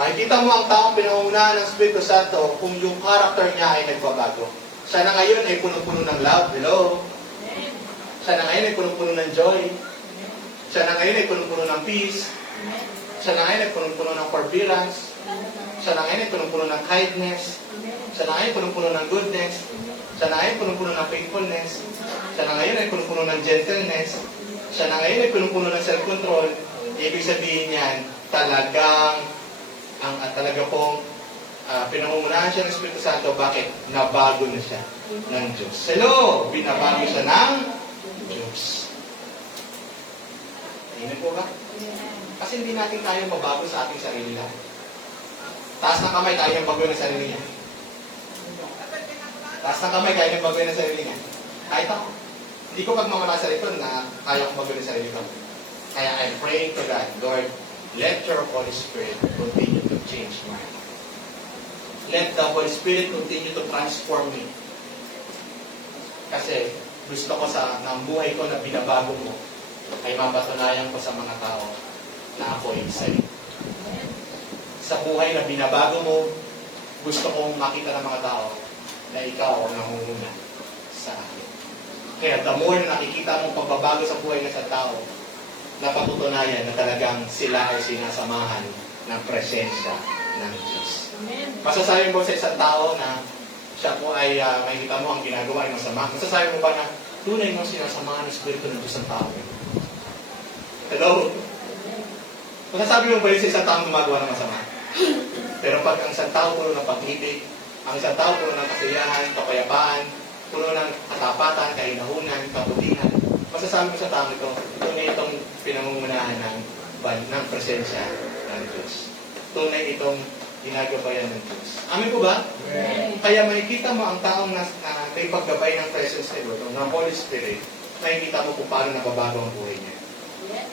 Makikita mo ang taong pinangungunahan ng Espiritu Santo kung yung character niya ay nagbabago. Siya na ngayon ay punong-puno ng love. Hello? Siya na ngayon ay punong-puno ng joy. Siya na ngayon ay punong-puno ng peace. Siya na ngayon ay punong-puno ng forbearance. Siya na ngayon ay punong-puno ng kindness. Siya na ngayon ay punong-puno ng goodness. Siya na ngayon ay punong-puno ng faithfulness. Siya na ngayon ay punong-puno ng gentleness. Siya na ngayon ay punong-puno ng self-control. Ibig sabihin niyan, talaga pong pinangungunahan siya ng Espiritu Santo. Bakit? Nabago na siya ng Diyos. Hello! Binabago siya ng Diyos. Amen po ba? Kasi hindi natin kayang mabago sa ating sarili lang. Taas ng kamay, kaya niyang bagoy ng sarili niya. Taas ng kamay, kaya niyang bagoy ng sarili niya. Kahit ako. Hindi ko pagmamala sa ito na kaya kong bagoy ng sarili ko. Kaya I'm praying to God, Lord, let your Holy Spirit continue to change me. Let the Holy Spirit continue to transform me. Kasi gusto ko ng buhay ko na binabago mo, ay mapatunayan ko sa mga tao na ako ay sa'yo. Sa buhay na binabago mo, gusto kong makita ng mga tao na ikaw ang nangunguna sa akin. Kaya the more na nakikita mong pagbabago sa buhay ng isang tao, napatutunayan na talagang sila ay sinasamahan ng presensya ng Diyos. Masasabi mo sa isang tao na siya po ay makikita mo ang ginagawa ay masama. Masasabi mo ba na tunay mo sinasamahan ng Espiritu ng Diyos ang tao? Hello? Masasabi mo ba yun sa isang taong gumagawa ng masama? Pero pag ang isang tao puno ng pag-ibig, ang isang tao puno ng kasiyahan, kapayapaan, puno ng katapatan, kainahunan, kabutihan, masasabi ko sa tao ito, tunay itong pinangungunahan ng presensya ng Diyos. Tunay itong ginagabayan ng Diyos. Amin po ba? Amen. Kaya makikita mo ang taong na may paggabay ng presence ni Lord, ng Holy Spirit, makikita mo kung paano nababago ang buhay niya.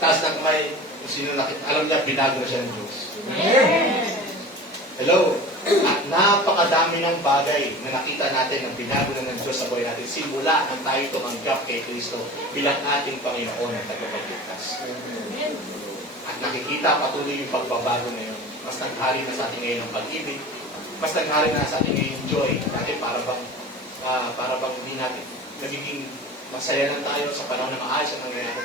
Taas ng kamay, kung sino nakita, alam niya, binago na siya ng Diyos. Hello? At napakadami ng bagay na nakita natin ng binago na ng Diyos sa buhay natin simula nang tayo tumanggap kay Kristo bilang ating Panginoon at tagapagligtas. At nakikita patuloy yung pagbabago na yun. Mas naghari na sa ating ngayon ang pag-ibig. Mas naghari na sa ating ngayon yung joy. Dati para bang hindi natin nagiging masaya lang tayo sa panahon na maayos ang nangyayari.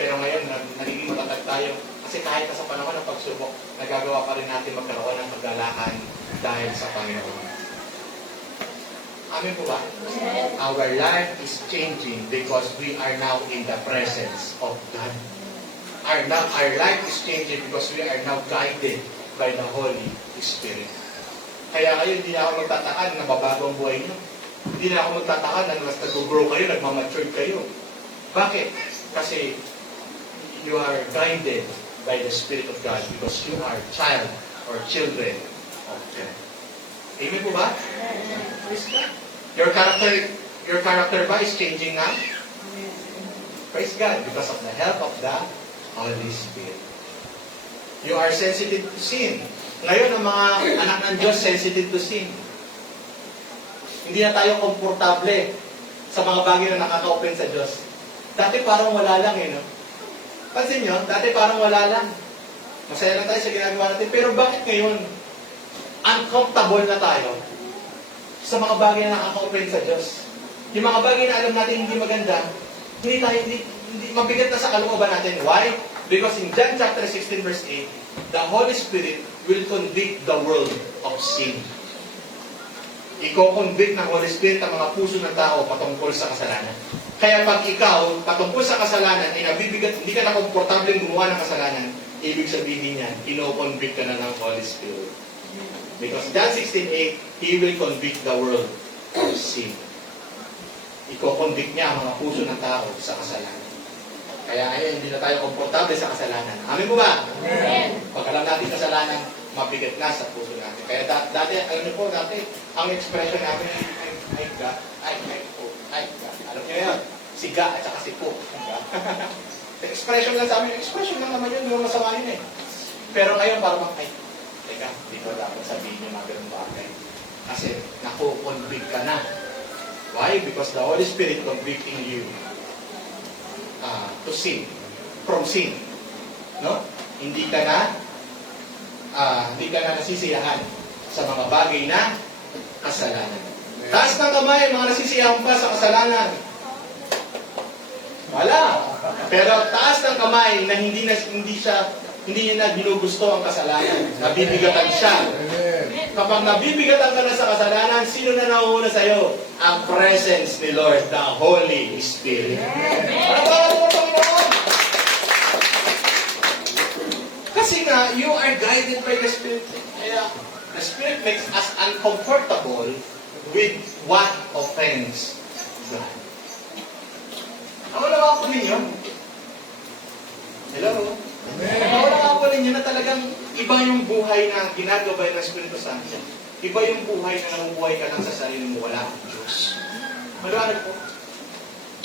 Pero ngayon, nagiging matatag tayo. Kasi kahit na sa panahon ng pagsubok, nagagawa pa rin natin magkaroon ng paggalakan dahil sa Panginoon. Amin po ba? Our life is changing because we are now in the presence of God. Our life is changing because we are now guided by the Holy Spirit. Kaya kayo, hindi na ako magtataka na nababago ang buhay niyo. Hindi na ako magtataka na mas nag-grow kayo, nagmamature kayo. Bakit? Kasi you are guided by the Spirit of God because you are child or children of God. Amen po ba? Praise God. Your character ba is changing now? Praise God because of the help of the Holy Spirit. You are sensitive to sin. Ngayon, ang mga anak ng Diyos sensitive to sin. Hindi na tayo komportable sa mga bagay na nakaka-open sa Diyos. Dati parang wala lang no? Pansin nyo, dati parang wala lang. Masaya lang tayo sa ginagawa natin. Pero bakit ngayon, uncomfortable na tayo sa mga bagay na nakaka-open sa Diyos? Yung mga bagay na alam natin hindi maganda, hindi mabigat na sa kalooban natin. Why? Because in John chapter 16 verse 8, the Holy Spirit will convict the world of sin. Iko-convict ng Holy Spirit ang mga puso ng tao patungkol sa kasalanan. Kaya pag ikaw, patungkol sa kasalanan, ay nabibigat, hindi ka na komportable gumawa ng kasalanan, ibig sabihin niyan, ino-convict ka na ng Holy Spirit. Because John 16:8, He will convict the world of sin. Iko-convict niya ang mga puso ng tao sa kasalanan. Kaya ngayon, hindi na tayo komportable sa kasalanan. Amin po ba? Amen. Pag alam natin kasalanan, mabigat na sa puso natin. Kaya dati, alam niyo po, dati, ang expression namin ay God, ay po. Alam niyo yan? Si Ga at saka si Po. Expression lang sa amin. Expression lang naman yun. Yung masama yun eh. Pero ngayon parang teka, di ko dapat sabihin yung mga ganun bagay. Kasi naku-convict ka na. Why? Because the Holy Spirit convicting you to sin. From sin. No? Hindi ka na nasisiyahan sa mga bagay na kasalanan. Taas ng kamay, mga nasisiyahan pa sa kasalanan. Wala. Pero taas ng kamay na hindi niya na ginugusto ang kasalanan. Nabibigatan siya. Kapag nabibigatan ka na sa kasalanan, sino na nauuna sa iyo? Ang presence ni Lord, the Holy Spirit. Kasi nga, you are guided by the Spirit. Kaya, the Spirit makes us uncomfortable with what offends God. Ang wala ko ninyo? Hello? Ang wala ko ninyo na talagang iba yung buhay na ginagabay ng Espiritu Santo. Iba yung buhay na namubuhay ka lang sa sarili mo, wala ang Diyos. Maliwanag po.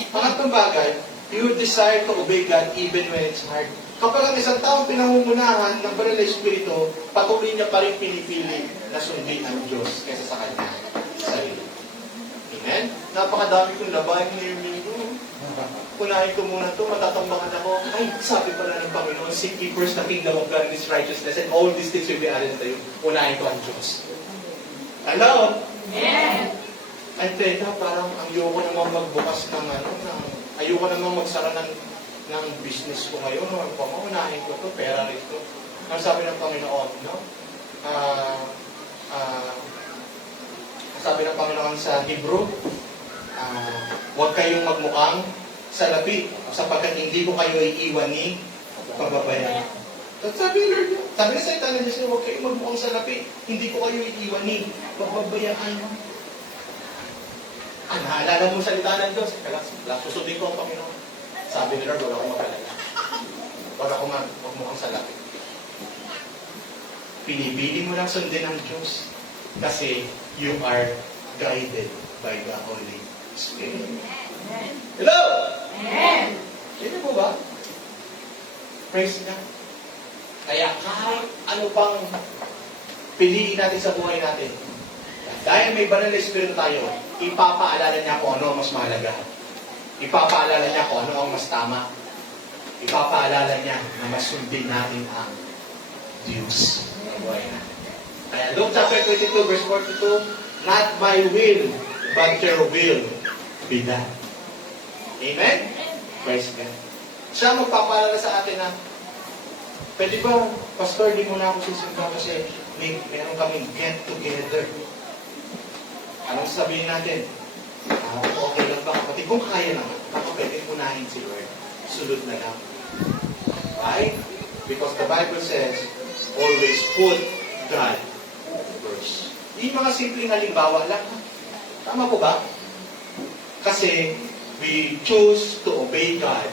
Pangatlong bagay, you desire to obey God even when it's hard. Kapag ang isang taong pinangungunahan ng banal na Espiritu, patuloy niya pa rin pinipili na sundin ang Diyos kaysa sa kanya sarili. Amen? Napakadami kong labahin ngayong linggo. Unahin ko muna ito, matatambakan ako. Ay, sabi pala ng Panginoon, seek ye first the kingdom of God and His righteousness, and all these things will be added to you. Unahin ko ang Diyos. Hello? Amen. Ay, teka, parang ayoko namang magbukas ng ayoko namang magsara ng business ko ngayon. Unahin ko ito, pera rin ito. Ang sabi ng Panginoon, no? Sabi ng Panginoon sa Hebrew, huwag kayong magmukhang salapi sapagkat hindi ko kayo iiwan ni pababayan. At sabi ni Lord, sabi na sa itanan niya, huwag kayong magmukhang salapi. Hindi ko kayo iiwanin. Pababayaan mo. Naalala mo sa salita ng Diyos. Susundin ko ang Panginoon. Sabi ni Lord, wag akong mag-alala. Wag mukhang salapi. Pinibili mo lang sundin ng Diyos. Kasi you are guided by the Holy Spirit. Hello! Amen. Hindi po ba? Praise God. Kaya kahit ano pang piliin natin sa buhay natin, dahil may banal na Espiritu tayo, ipapaalala niya kung ano ang mas mahalaga. Ipapaalala niya kung ano ang mas tama. Ipapaalala niya na mas sundin natin ang Diyos sa buhay natin. Kaya Luke chapter 22, verse 42, not my will, but your will be done. Amen? Praise God. Siya magpapaalala sa atin na, pwede ba, Pastor, di mo na ako susunod kasi meron kaming get together. Anong sabihin natin? Okay lang ba? Kapatid, kung kaya naman, baka pwede unahin si Lord. Sulod na lang. Right? Because the Bible says, always put God first. Yung mga simpleng halimbawa lang. Tama po ba? Kasi we choose to obey God.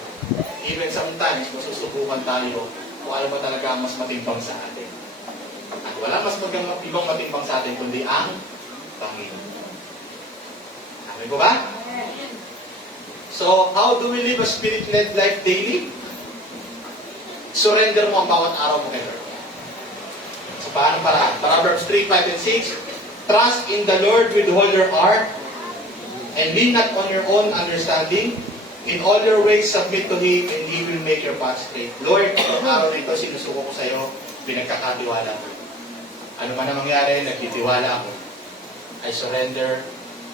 Even sometimes, masusubukan tayo kung ano ba talaga ang mas matimbang sa atin. At wala mas ibang matimbang sa atin kundi ang Panginoon. Amin po ba? So, how do we live a spirit-led life daily? Surrender mo ang bawat araw mo kay Lord. So, paano para? Proverbs 3, 5, and 6. Trust in the Lord with all your heart and lean not on your own understanding. In all your ways, submit to Him, and He will make your path straight. Lord, itong araw nito, sinusuko ko sa iyo, pinagkakatiwala ko. Ano man ang mangyari, nagtitiwala ako. I surrender,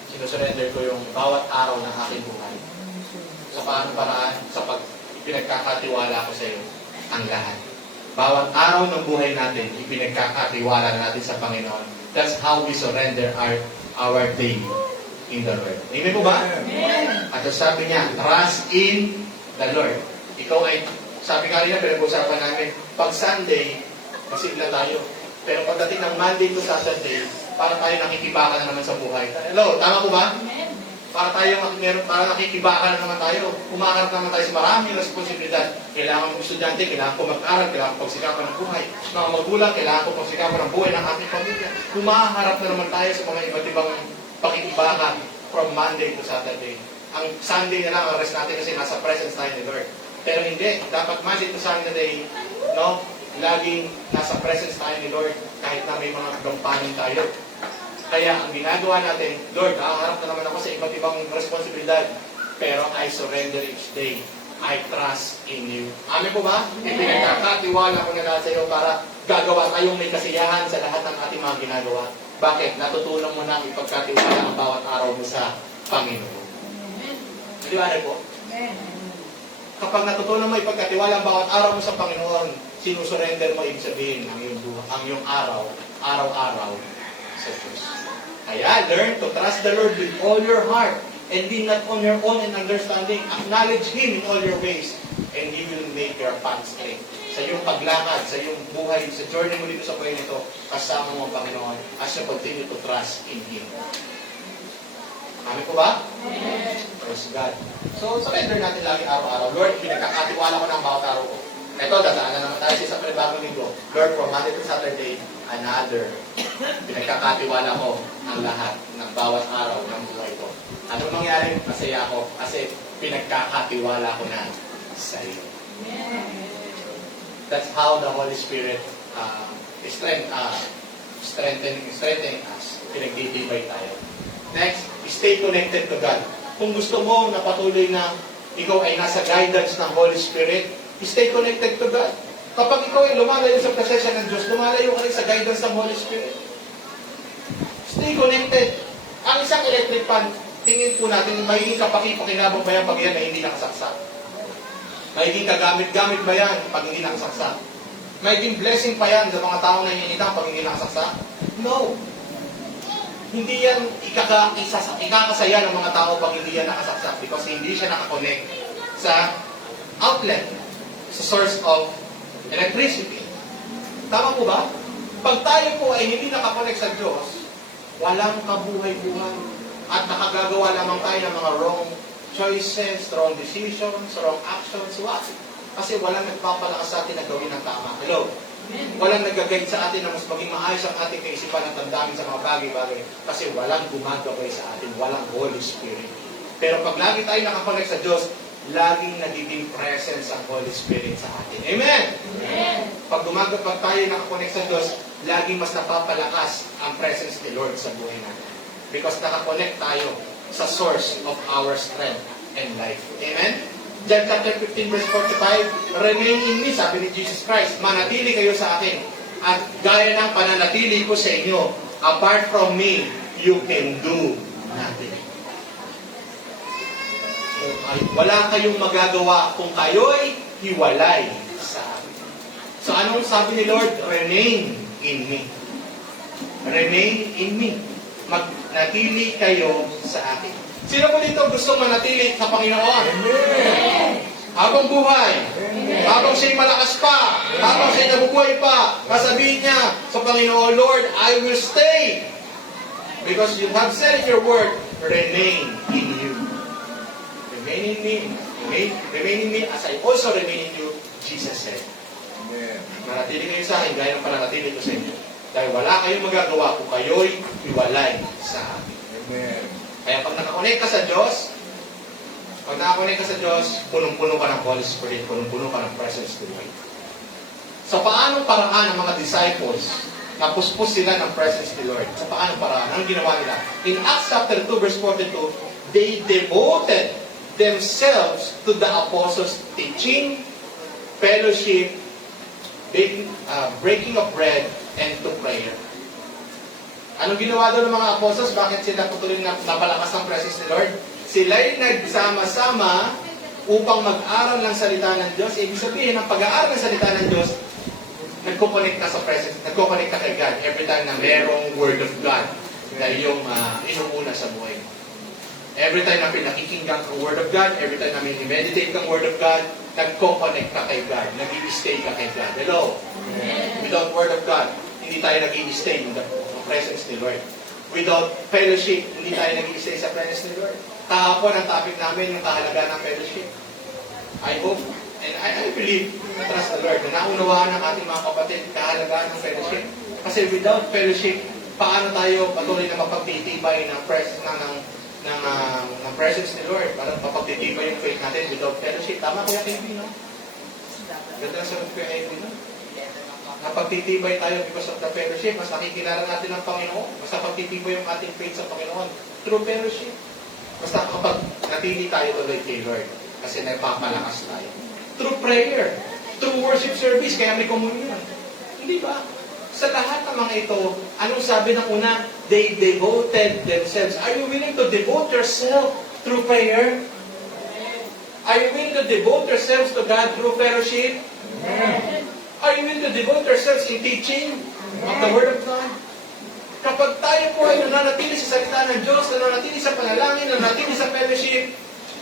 sinusurrender ko yung bawat araw ng aking buhay. Sa paano paraan, sa pinagkakatiwala ko sa iyo, ang lahat. Bawat araw ng buhay natin, ipinagkakatiwala natin sa Panginoon. That's how we surrender our day in the Lord. Amen po ba? Amen. At sabi niya, trust in the Lord. Ikaw ay, sabi nga rin na, pinag-usapan namin, pag Sunday, masigla tayo. Pero pagdating ng Monday to Saturday, para tayo nakikibaka na naman sa buhay. Hello, tama po ba? Amen. Para nakikibaka na naman tayo. Kumakarap naman tayo sa maraming responsibilidad. Kailangan mong estudyante, kailangan ko mag-aral, kailangan ko pagsikapan ng buhay. Mga magulang, kailangan ko pagsikapan ng buhay ng ating pamilya. Kumaharap na naman tayo sa mga iba't ibang pakikibaka from Monday to Saturday. Ang Sunday na lang ang rest natin kasi nasa presence tayo ni Lord. Pero hindi. Dapat Monday to Saturday, no? Laging nasa presence tayo ni Lord kahit na may mga gampanin tayo. Kaya ang ginagawa natin, Lord, nakaharap na naman ako sa iba't ibang responsibilidad. Pero I surrender each day. I trust in you. Amin po ba? Ipinagkakatiwala ko na lahat sa iyo para gagawa tayong may kasiyahan sa lahat ng ating mga ginagawa. Bakit? Natutunan mo na ang ipagkatiwala ang bawat araw mo sa Panginoon. Di ba po? Kapag natutunan mo ipagkatiwala ang bawat araw mo sa Panginoon, sinusurrender mo, ibig sabihin, ang iyong araw-araw sa Diyos. Kaya, learn to trust the Lord with all your heart and lean not on your own understanding. Acknowledge Him in all your ways and He will make your path straight. Sa iyong paglakad, sa iyong buhay, sa journey mo dito sa buhay nito, kasama mo ang Panginoon as you continue to trust in Him. Amin po ba? Amen. Praise God. So, surrender natin lagi araw-araw. Lord, pinagkakatiwala ko ng bawat araw ko. Ito, dadaanan naman tayo sa isang panibagong linggo. Lord, from Monday to Saturday, another. Pinagkakatiwala ko ang lahat ng bawat araw ng buhay ko. Ano mangyari? Masaya ako kasi pinagkakatiwala ko na sa iyo. That's how the Holy Spirit strengthening us. Pinagtitibay tayo. Next, stay connected to God. Kung gusto mo na patuloy na ikaw ay nasa guidance ng Holy Spirit, stay connected to God. Kapag ikaw ay lumalayo sa presensya ng Diyos, lumalayo ka rin sa guidance ng Holy Spirit. Stay connected. Ang isang electric fan, tingin po natin, magiging kapaki-pakinabang ba yan pag yan ay hindi nakasaksak? Magiging kagamit-gamit ba yan pag hindi nakasaksak? Magiging blessing pa yan sa mga tao na iinitan pag hindi nakasaksak? No. Hindi yan ikakasaya ng mga tao pag hindi yan nakasaksak because hindi siya nakakonect sa outlet, sa source of electricity. Tama po ba? Pag tayo po ay hindi nakakonect sa Diyos, walang kabuhay-buhay. At nakagagawa lamang tayo ng mga wrong choices, wrong decisions, wrong actions. What? Kasi walang nagpapalakas sa atin na gawin ang tama. Hello? Walang nag-guide sa atin na mas maging maayos ang ating kaisipan at tandaan sa mga bagay-bagay. Kasi walang gumagabay sa atin. Walang Holy Spirit. Pero pag lagi tayo nakakonect sa Diyos, laging nagiging presence ang Holy Spirit sa atin. Amen? Amen. Pag tayo nakakonect sa Diyos, laging mas napapalakas ang presence ni Lord sa buhay natin. Because nakakonect tayo sa source of our strength and life. Amen? John chapter 15 verse 45, remain in me, sabi ni Jesus Christ, manatili kayo sa akin. At gaya ng pananatili ko sa inyo, apart from me, you can do nothing. Wala kayong magagawa kung kayo'y hiwalay sa akin. So anong sabi ni Lord? Remain in me. Remain in me. Magnatili kayo sa akin. Sino po dito gusto manatili sa Panginoon? Amen. Habang buhay. Habang siya'y malakas pa. Habang siya'y nabubuhay pa. Kasabihin niya sa Panginoon, Lord, I will stay. Because you have said in your word, remain in you. Remain in me. Remain in me as I also remain in you, Jesus said. Amen. Manatili kayo sa akin, gaya ng pananatili ko sa inyo. Dahil wala kayong magagawa kung kayo'y hiwalay sa akin. Amen. Kaya pag nakakonect ka sa Diyos, punong-puno ka ng Holy Spirit, punong-puno ka ng presence of God. Sa paanong paraan ng mga disciples, napuspos sila ng presence ni Lord? Sa paanong paraan? Anong ginawa nila? In Acts chapter 2 verse 42, they devoted themselves to the apostles' teaching, fellowship, breaking of bread, and to prayer. Anong ginawa doon ng mga apostles? Bakit sila patuloy na napalakas ng presence ni Lord? Sila'y nagsama-sama upang mag-aral ng salita ng Diyos. Ibig sabihin, ang pag-aaral ng salita ng Diyos, nagkoconnect ka sa presence, nagkoconnect ka kay God every time na merong Word of God na iyong inuuna sa buhay mo. Every time na pinakikinggan ka Word of God, every time na meditate kang Word of God, nagko-connect ka kay God, nag-i-stay ka kay God. Hello? Amen. Without Word of God, hindi tayo nag-i-stay in the presence ni Lord. Without fellowship, hindi tayo nag-i-stay sa presence ni Lord. Kahapon ang topic namin, yung kahalagaan ng fellowship. I hope, and I believe, na trust the Lord, na naunawaan ng ating mga kapatid, kahalagaan ng fellowship. Kasi without fellowship, paano tayo patuloy na mapagtitibay ng presence ng presence ni Lord? Para mapagtitibay yung faith natin without fellowship. Tama, Kuya Kevin, no? Ganda na sa Kuya Kevin, no? Napagtitibay tayo because of the fellowship. Mas nakikilala natin ang Panginoon. Mas napagtitibay yung ating faith sa Panginoon through fellowship. Basta kapag natili tayo tuloy kay Lord. Kasi nagpapalakas tayo. Through prayer. Through worship service. Kaya may communion. Hindi ba? Sa lahat ng mga ito, anong sabi ng una? They devoted themselves. Are you willing to devote yourself through prayer? Are you willing to devote yourselves to God through fellowship? Amen. Are you willing to devote yourselves in teaching of the Word of God? Kapag tayo po ay nananatili sa salita ng Diyos, nananatili sa panalangin, nananatili sa fellowship,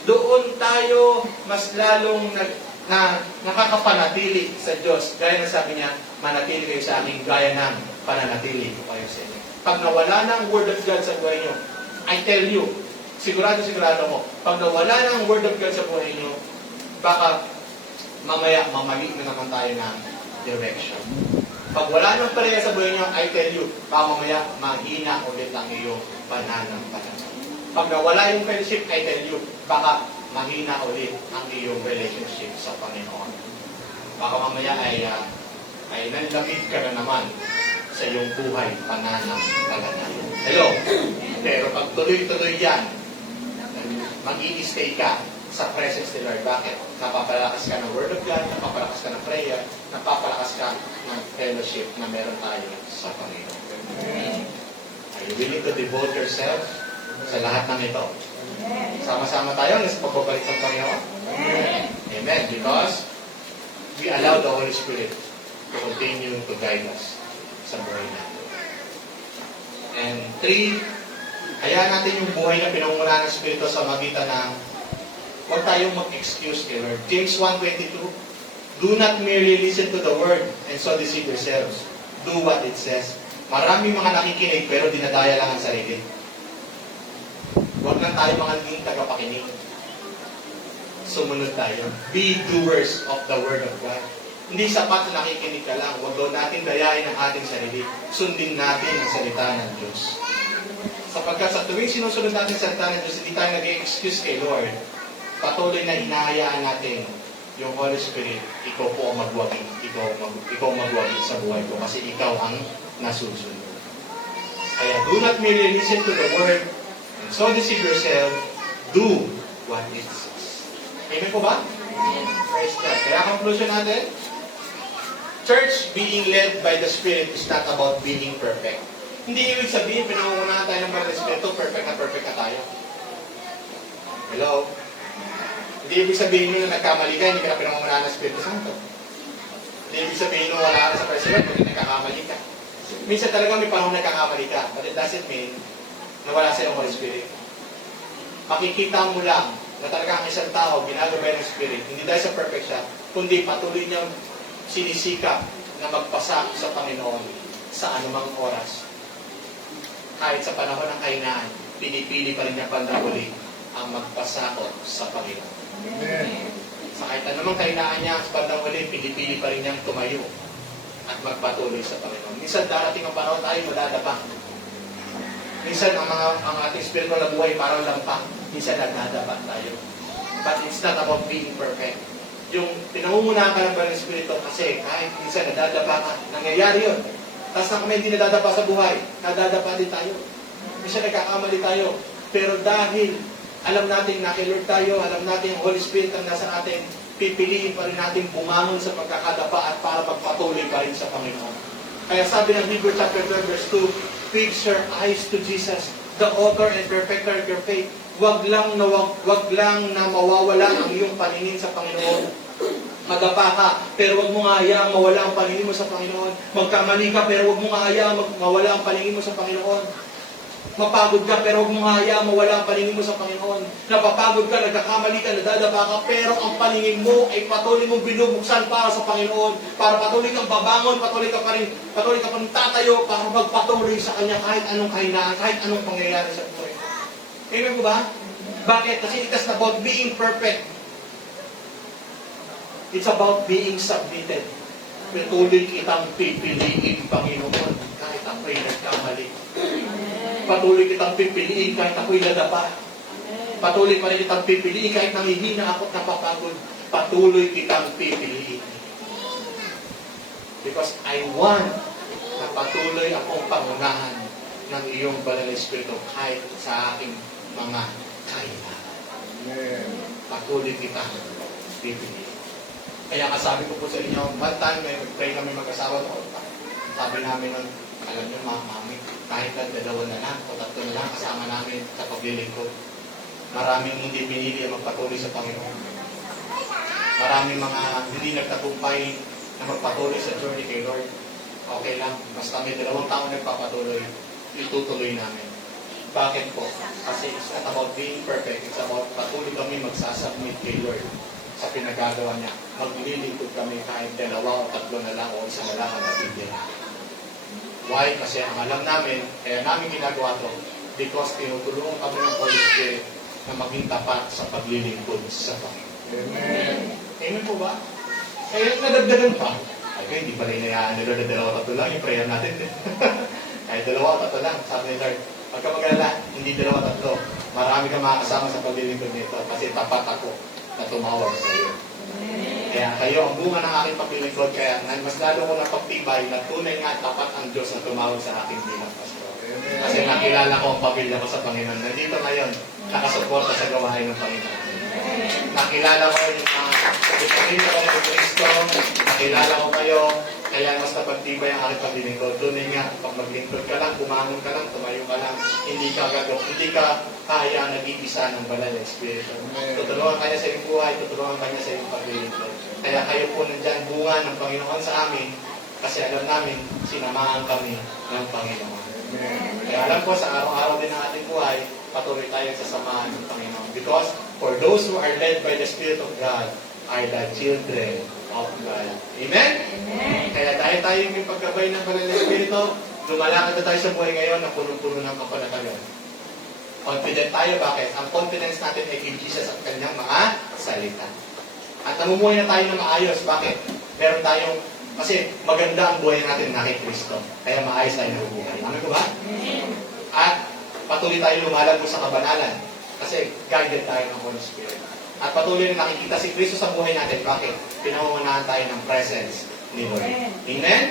doon tayo mas lalong nakakapanatili sa Diyos. Gaya na sabi niya, manatili kayo sa aking gaya ng pananatili ko kayo sa inyo. Pag nawala na ang Word of God sa buhay niyo, I tell you, sigurado ko, pag nawala na ang Word of God sa buhay niyo, baka mamaya mamali na naman tayo ng direction. Pag wala nang pareha sa buhay niyo, I tell you, baka mamaya mahina ulit ang iyong pananampalataya. Pag nawala yung fellowship, I tell you, baka mahina ulit ang iyong relationship sa Panginoon. Baka mamaya ay nanlamig ka na naman sa iyong buhay pananampalataya. Hello? Pero pag tuloy-tuloy yan, mag-i-stay ka sa presence ni Lord. Bakit? Napapalakas ka ng Word of God, napapalakas ka ng prayer, napapalakas ka ng fellowship na meron tayo sa Panginoon. Are you willing to devote yourself sa lahat ng ito? Sama-sama tayo sa pagbabalik ng Panginoon? Amen. Because we allow the Holy Spirit to continue to guide us sa buhay natin. And 3, hayaan natin yung buhay na pinangunahan ng Espiritu sa magitan ng huwag tayong mag-excuse kay Lord. James 1:22, Do not merely listen to the word and so deceive yourselves. Do what it says. Maraming mga nakikinig pero dinadaya lang ang sarili. Huwag lang tayo mga naging tagapakinig. Sumunod tayo. Be doers of the word of God. Hindi sapat na nakikinig ka lang. Huwag daw natin dayain ang ating sarili. Sundin natin ang salita ng Diyos. Sapagkat sa tuwing sinusunod natin ang salita ng Diyos, hindi tayo nag-excuse kay Lord. Patuloy na hinahayaan natin yung Holy Spirit, ikaw po ang magwagi. Ikaw magwagi sa buhay ko kasi ikaw ang nasusunod. Kaya do not merely listen to the word and so deceive yourself. Do what it says. Amen po ba? Praise God. Kaya conclusion natin, church being led by the Spirit is not about being perfect. Hindi ibig sabihin, pinangungunahan tayo ng Banal na Espiritu, perfect na tayo. Hello? Hindi ibig sabihin nyo na nagkamali ka, hindi ka na pinangungunahan ng Espiritu Santo. Hindi ibig sabihin nyo wala ka sa president, hindi nagkakamali ka. Minsan talaga may panahon nagkakamali ka, but it doesn't mean na wala sa iyong Holy Spirit. Makikita mo lang na talaga ang isang tao, ginagabay ng Spirit, hindi dahil sa perfect siya, kundi patuloy niyang sinisikap na magpasa sa Panginoon sa anumang oras. Kahit sa panahon ng kahinaan, pinipili pa rin niya pandahuli ang magpasakot sa Panginoon. Amen. Sa kahit anumang kahinaan niya, sa pandahuli, pinipili pa rin niyang tumayo at magpatuloy sa Panginoon. Minsan darating ang panahon tayo, madadapa. Minsan ang ating spiritual na buhay parang lampa. Minsan nagdadapa tayo. But it's not about being perfect. Yung pinangungunahan ka ng Banal na Espiritu kasi kahit minsan nadadapa ka, nangyayari yun. Tapos na kami hindi nadadapa sa buhay, nadadapa din tayo. Minsan nagkakamali tayo. Pero dahil alam natin na kay Lord tayo, alam natin ang Holy Spirit ang nasa atin, pipiliin pa rin natin bumangon sa pagkakadapa at para magpatuloy pa rin sa Panginoon. Kaya sabi ng Hebrews chapter 12 verse 2, fix your eyes to Jesus, the author and perfecter of your faith. Wag lang na mawawala ang iyong paningin sa Panginoon. Madapa ka, pero wag mo nga hayaang mawala ang paningin mo sa Panginoon. Magkamali ka, pero wag mo nga hayaang mawala ang paningin mo sa Panginoon. Mapagod ka, pero huwag mong hayaang mawala ang paningin mo sa Panginoon. Napapagod ka, nagkakamali ka, nadadapa ka, pero ang paningin mo ay patuloy mong binubuksan para sa Panginoon. Para patuloy kang babangon, patuloy ka pa rin tatayo para magpatuloy sa Kanya kahit anong kahinaan, kahit anong pangyayari sa buhay. Amen mo ba? Bakit? Kasi it's not about being perfect. It's about being submitted. Patuloy kitang pipiliin, Panginoon, kahit ako'y nagkamali. Patuloy kitang pipiliin kahit ako'y nadapa. Patuloy pa rin kitang pipiliin kahit nangihina ako at napapagod. Patuloy kitang pipiliin. Because I want na patuloy akong pangunahan ng iyong Banal na Espiritu kahit sa aking mga kahinaan. Amen. Patuloy kitang pipiliin. Kaya kasabi ko po sa inyo, one time may pray kami mag-asawa noon. Sabi namin nun, alam niyo mga mami, kahit lang dalawa na lang o tatlo na lang kasama namin sa paglilingkod. Maraming hindi pinili ang magpatuloy sa Panginoon. Maraming mga hindi nagtagumpay na magpatuloy sa journey kay Lord. Okay lang, basta may 2 taon nagpapatuloy, itutuloy namin. Bakit po? Kasi it's not about being perfect, it's about patuloy kami magsasubmit kay Lord sa pinagagawa niya. Maglilingkod kami kahit 2 o 3 na lang o 1 na lang ang nabibigyan. Why? Kasi ang alam namin, kaya namin ginagawa ito, because tinutulungan kami ng Holy Spirit na maging tapat sa paglilingkod sa Panginoon. Amen. Amen po ba? Kaya nadagdagan pa. Ay, kaya hindi pa rin nila na 2 lang yung prayer natin. Kahit 2 o 3 lang, sabi ni Lord. Pagka mag-alala, hindi 2 o 3. Marami kang makakasama sa paglilingkod nito kasi tapat ako na tumawag sa iyo. Kaya kayo ang bunga ng aking paglilingkod, kaya mas lalo ko na pagtibay na tunay nga tapat ang Diyos na tumawag sa aking bilang pastor. Kasi nakilala ko ang pamilya ko sa Panginoon. Nandito ngayon, nakasuporta sa gawain ng Panginoon. Nakilala ko yung pamilya ko ng Kristo, nakilala ko kayo, kaya mas napagtibay ang aking paglilingkod. Tunay nga, pag maglingkod ka lang, bumangon ka lang, tumayo ka lang, hindi ka kaya nag-iisa ng Banal na Espiritu. Tutulungan ka niya sa iyong buhay, tutulungan ka niya sa iyong paglilingkod. Kaya kayo po nandyan bunga ng Panginoon sa amin, kasi alam namin, sinamahan kami ng Panginoon. Kaya alam ko, sa araw-araw din ng ating buhay, patuloy tayo sa samahan ng Panginoon. Because for those who are led by the Spirit of God are the children of God. Amen? Amen. Kaya dahil tayo may pagkabay ng Banal na Espiritu, lumalakad na tayo sa buhay ngayon na punong-puno ng kapanatagan. Confident tayo. Bakit? Ang confidence natin ay kay Jesus at kanyang mga salita. At namumuhay na tayo na maayos. Bakit? Meron tayong, kasi maganda ang buhay natin na kay Kristo. Kaya maayos tayo na buhay. Amin ko ba? Amen. At patuloy tayo lumalago sa kabanalan. Kasi guided tayo ng Holy Spirit. At patuloy na nakikita si Kristo sa buhay natin. Bakit? Pinamumunahan tayo ng presence ni Lord. Amen?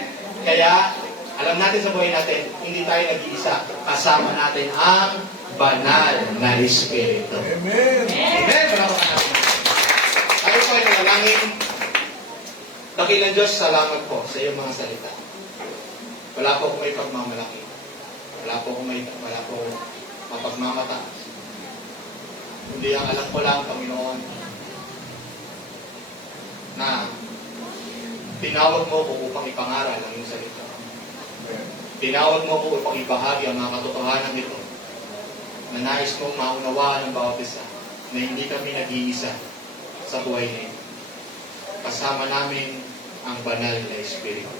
Kaya, alam natin sa buhay natin, hindi tayo nag-iisa. Kasama natin ang banal na Espiritu. Amen. Amen? Palakpakan natin. Tayo po ay nanalangin. Dakilang Diyos, salamat po sa iyong mga salita. Wala po akong may pagmamalaki. Wala po akong mapagmamataas. Kundi ang alam ko lang, Panginoon, na tinawag mo ko upang ipangaral ang iyong salita. Tinawag mo ko upang ibahagi ang mga katotohanan nito na nais mong maunawaan ng bawat isa na hindi kami nag-iisa sa buhay na ito. Kasama namin ang banal na Espiritu.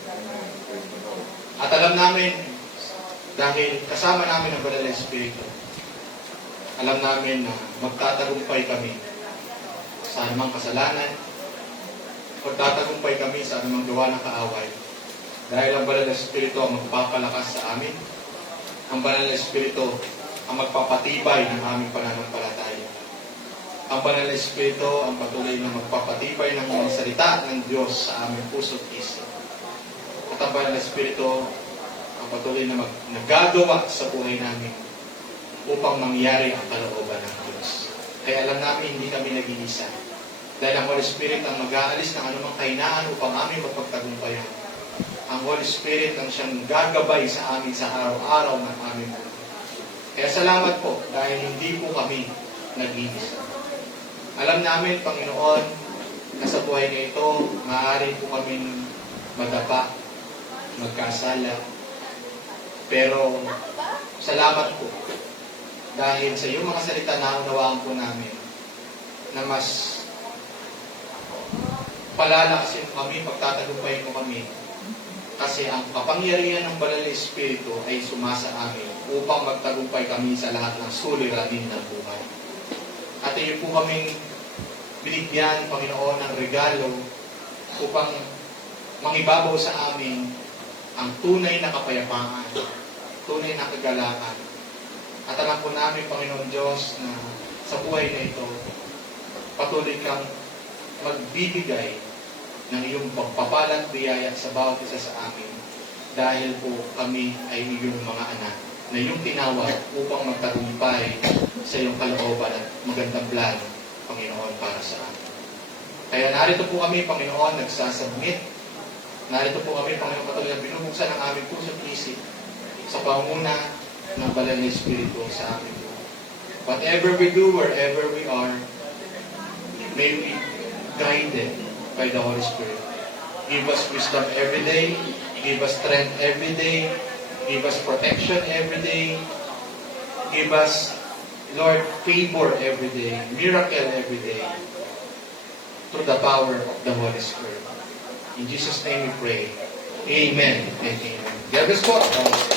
At alam namin, dahil kasama namin ang banal na Espiritu, alam namin na magtatagumpay kami sa anumang kasalanan, magtatagumpay kami sa anumang gawa ng kaaway. Dahil ang banal na Espiritu ang magpapalakas sa amin, ang banal na Espiritu ang magpapatibay ng aming pananampalataya. Ang banal na Espiritu ang patuloy na magpapatibay ng mga salita ng Diyos sa aming puso at isip. At ang banal na Espiritu ang patuloy na nagagawa sa buhay namin upang mangyari ang kalooban ng Diyos. Kaya alam namin hindi kami nag-iisa. Dahil ang Holy Spirit ang mag-aalis ng anumang kahinaan upang aming mapagtagumpayan. Ang Holy Spirit ang siyang gagabay sa amin sa araw-araw ng aming buhay. Kaya salamat po dahil hindi po kami nag-iisa. Alam namin, Panginoon, na sa buhay na ito, maaari po kaming madapa, magkasala. Pero salamat po dahil sa iyong mga salita naunawaan po namin na mas palalakasin kami, pagtatagumpayin ko kami. Kasi ang kapangyarihan ng Banal na Espiritu ay sumasa amin upang magtagumpay kami sa lahat ng suliranin ng buhay. At iyo po kaming binigyan, Panginoon, ng regalo upang mangibabaw sa amin ang tunay na kapayapaan, tunay na kagalakan. At alam po namin, Panginoon Diyos, na sa buhay na ito, patuloy kang magbibigay ng iyong pagpapalat biyaya sa bawat isa sa amin dahil po kami ay iyong mga anak na iyong tinawag upang magtagumpay sa iyong kalooban at magandang plano, Panginoon, para sa amin. Kaya narito po kami, Panginoon, nagsasubmit. Narito po kami, Panginoon, patuloy na binubuksan ang aming puso at isip sa panguna ng Banal na Espiritu sa amin po. Whatever we do, wherever we are, may we guided by the Holy Spirit. Give us wisdom every day. Give us strength every day. Give us protection every day. Give us, Lord, favor every day. Miracle every day. Through the power of the Holy Spirit. In Jesus' name we pray. Amen and amen. God bless po.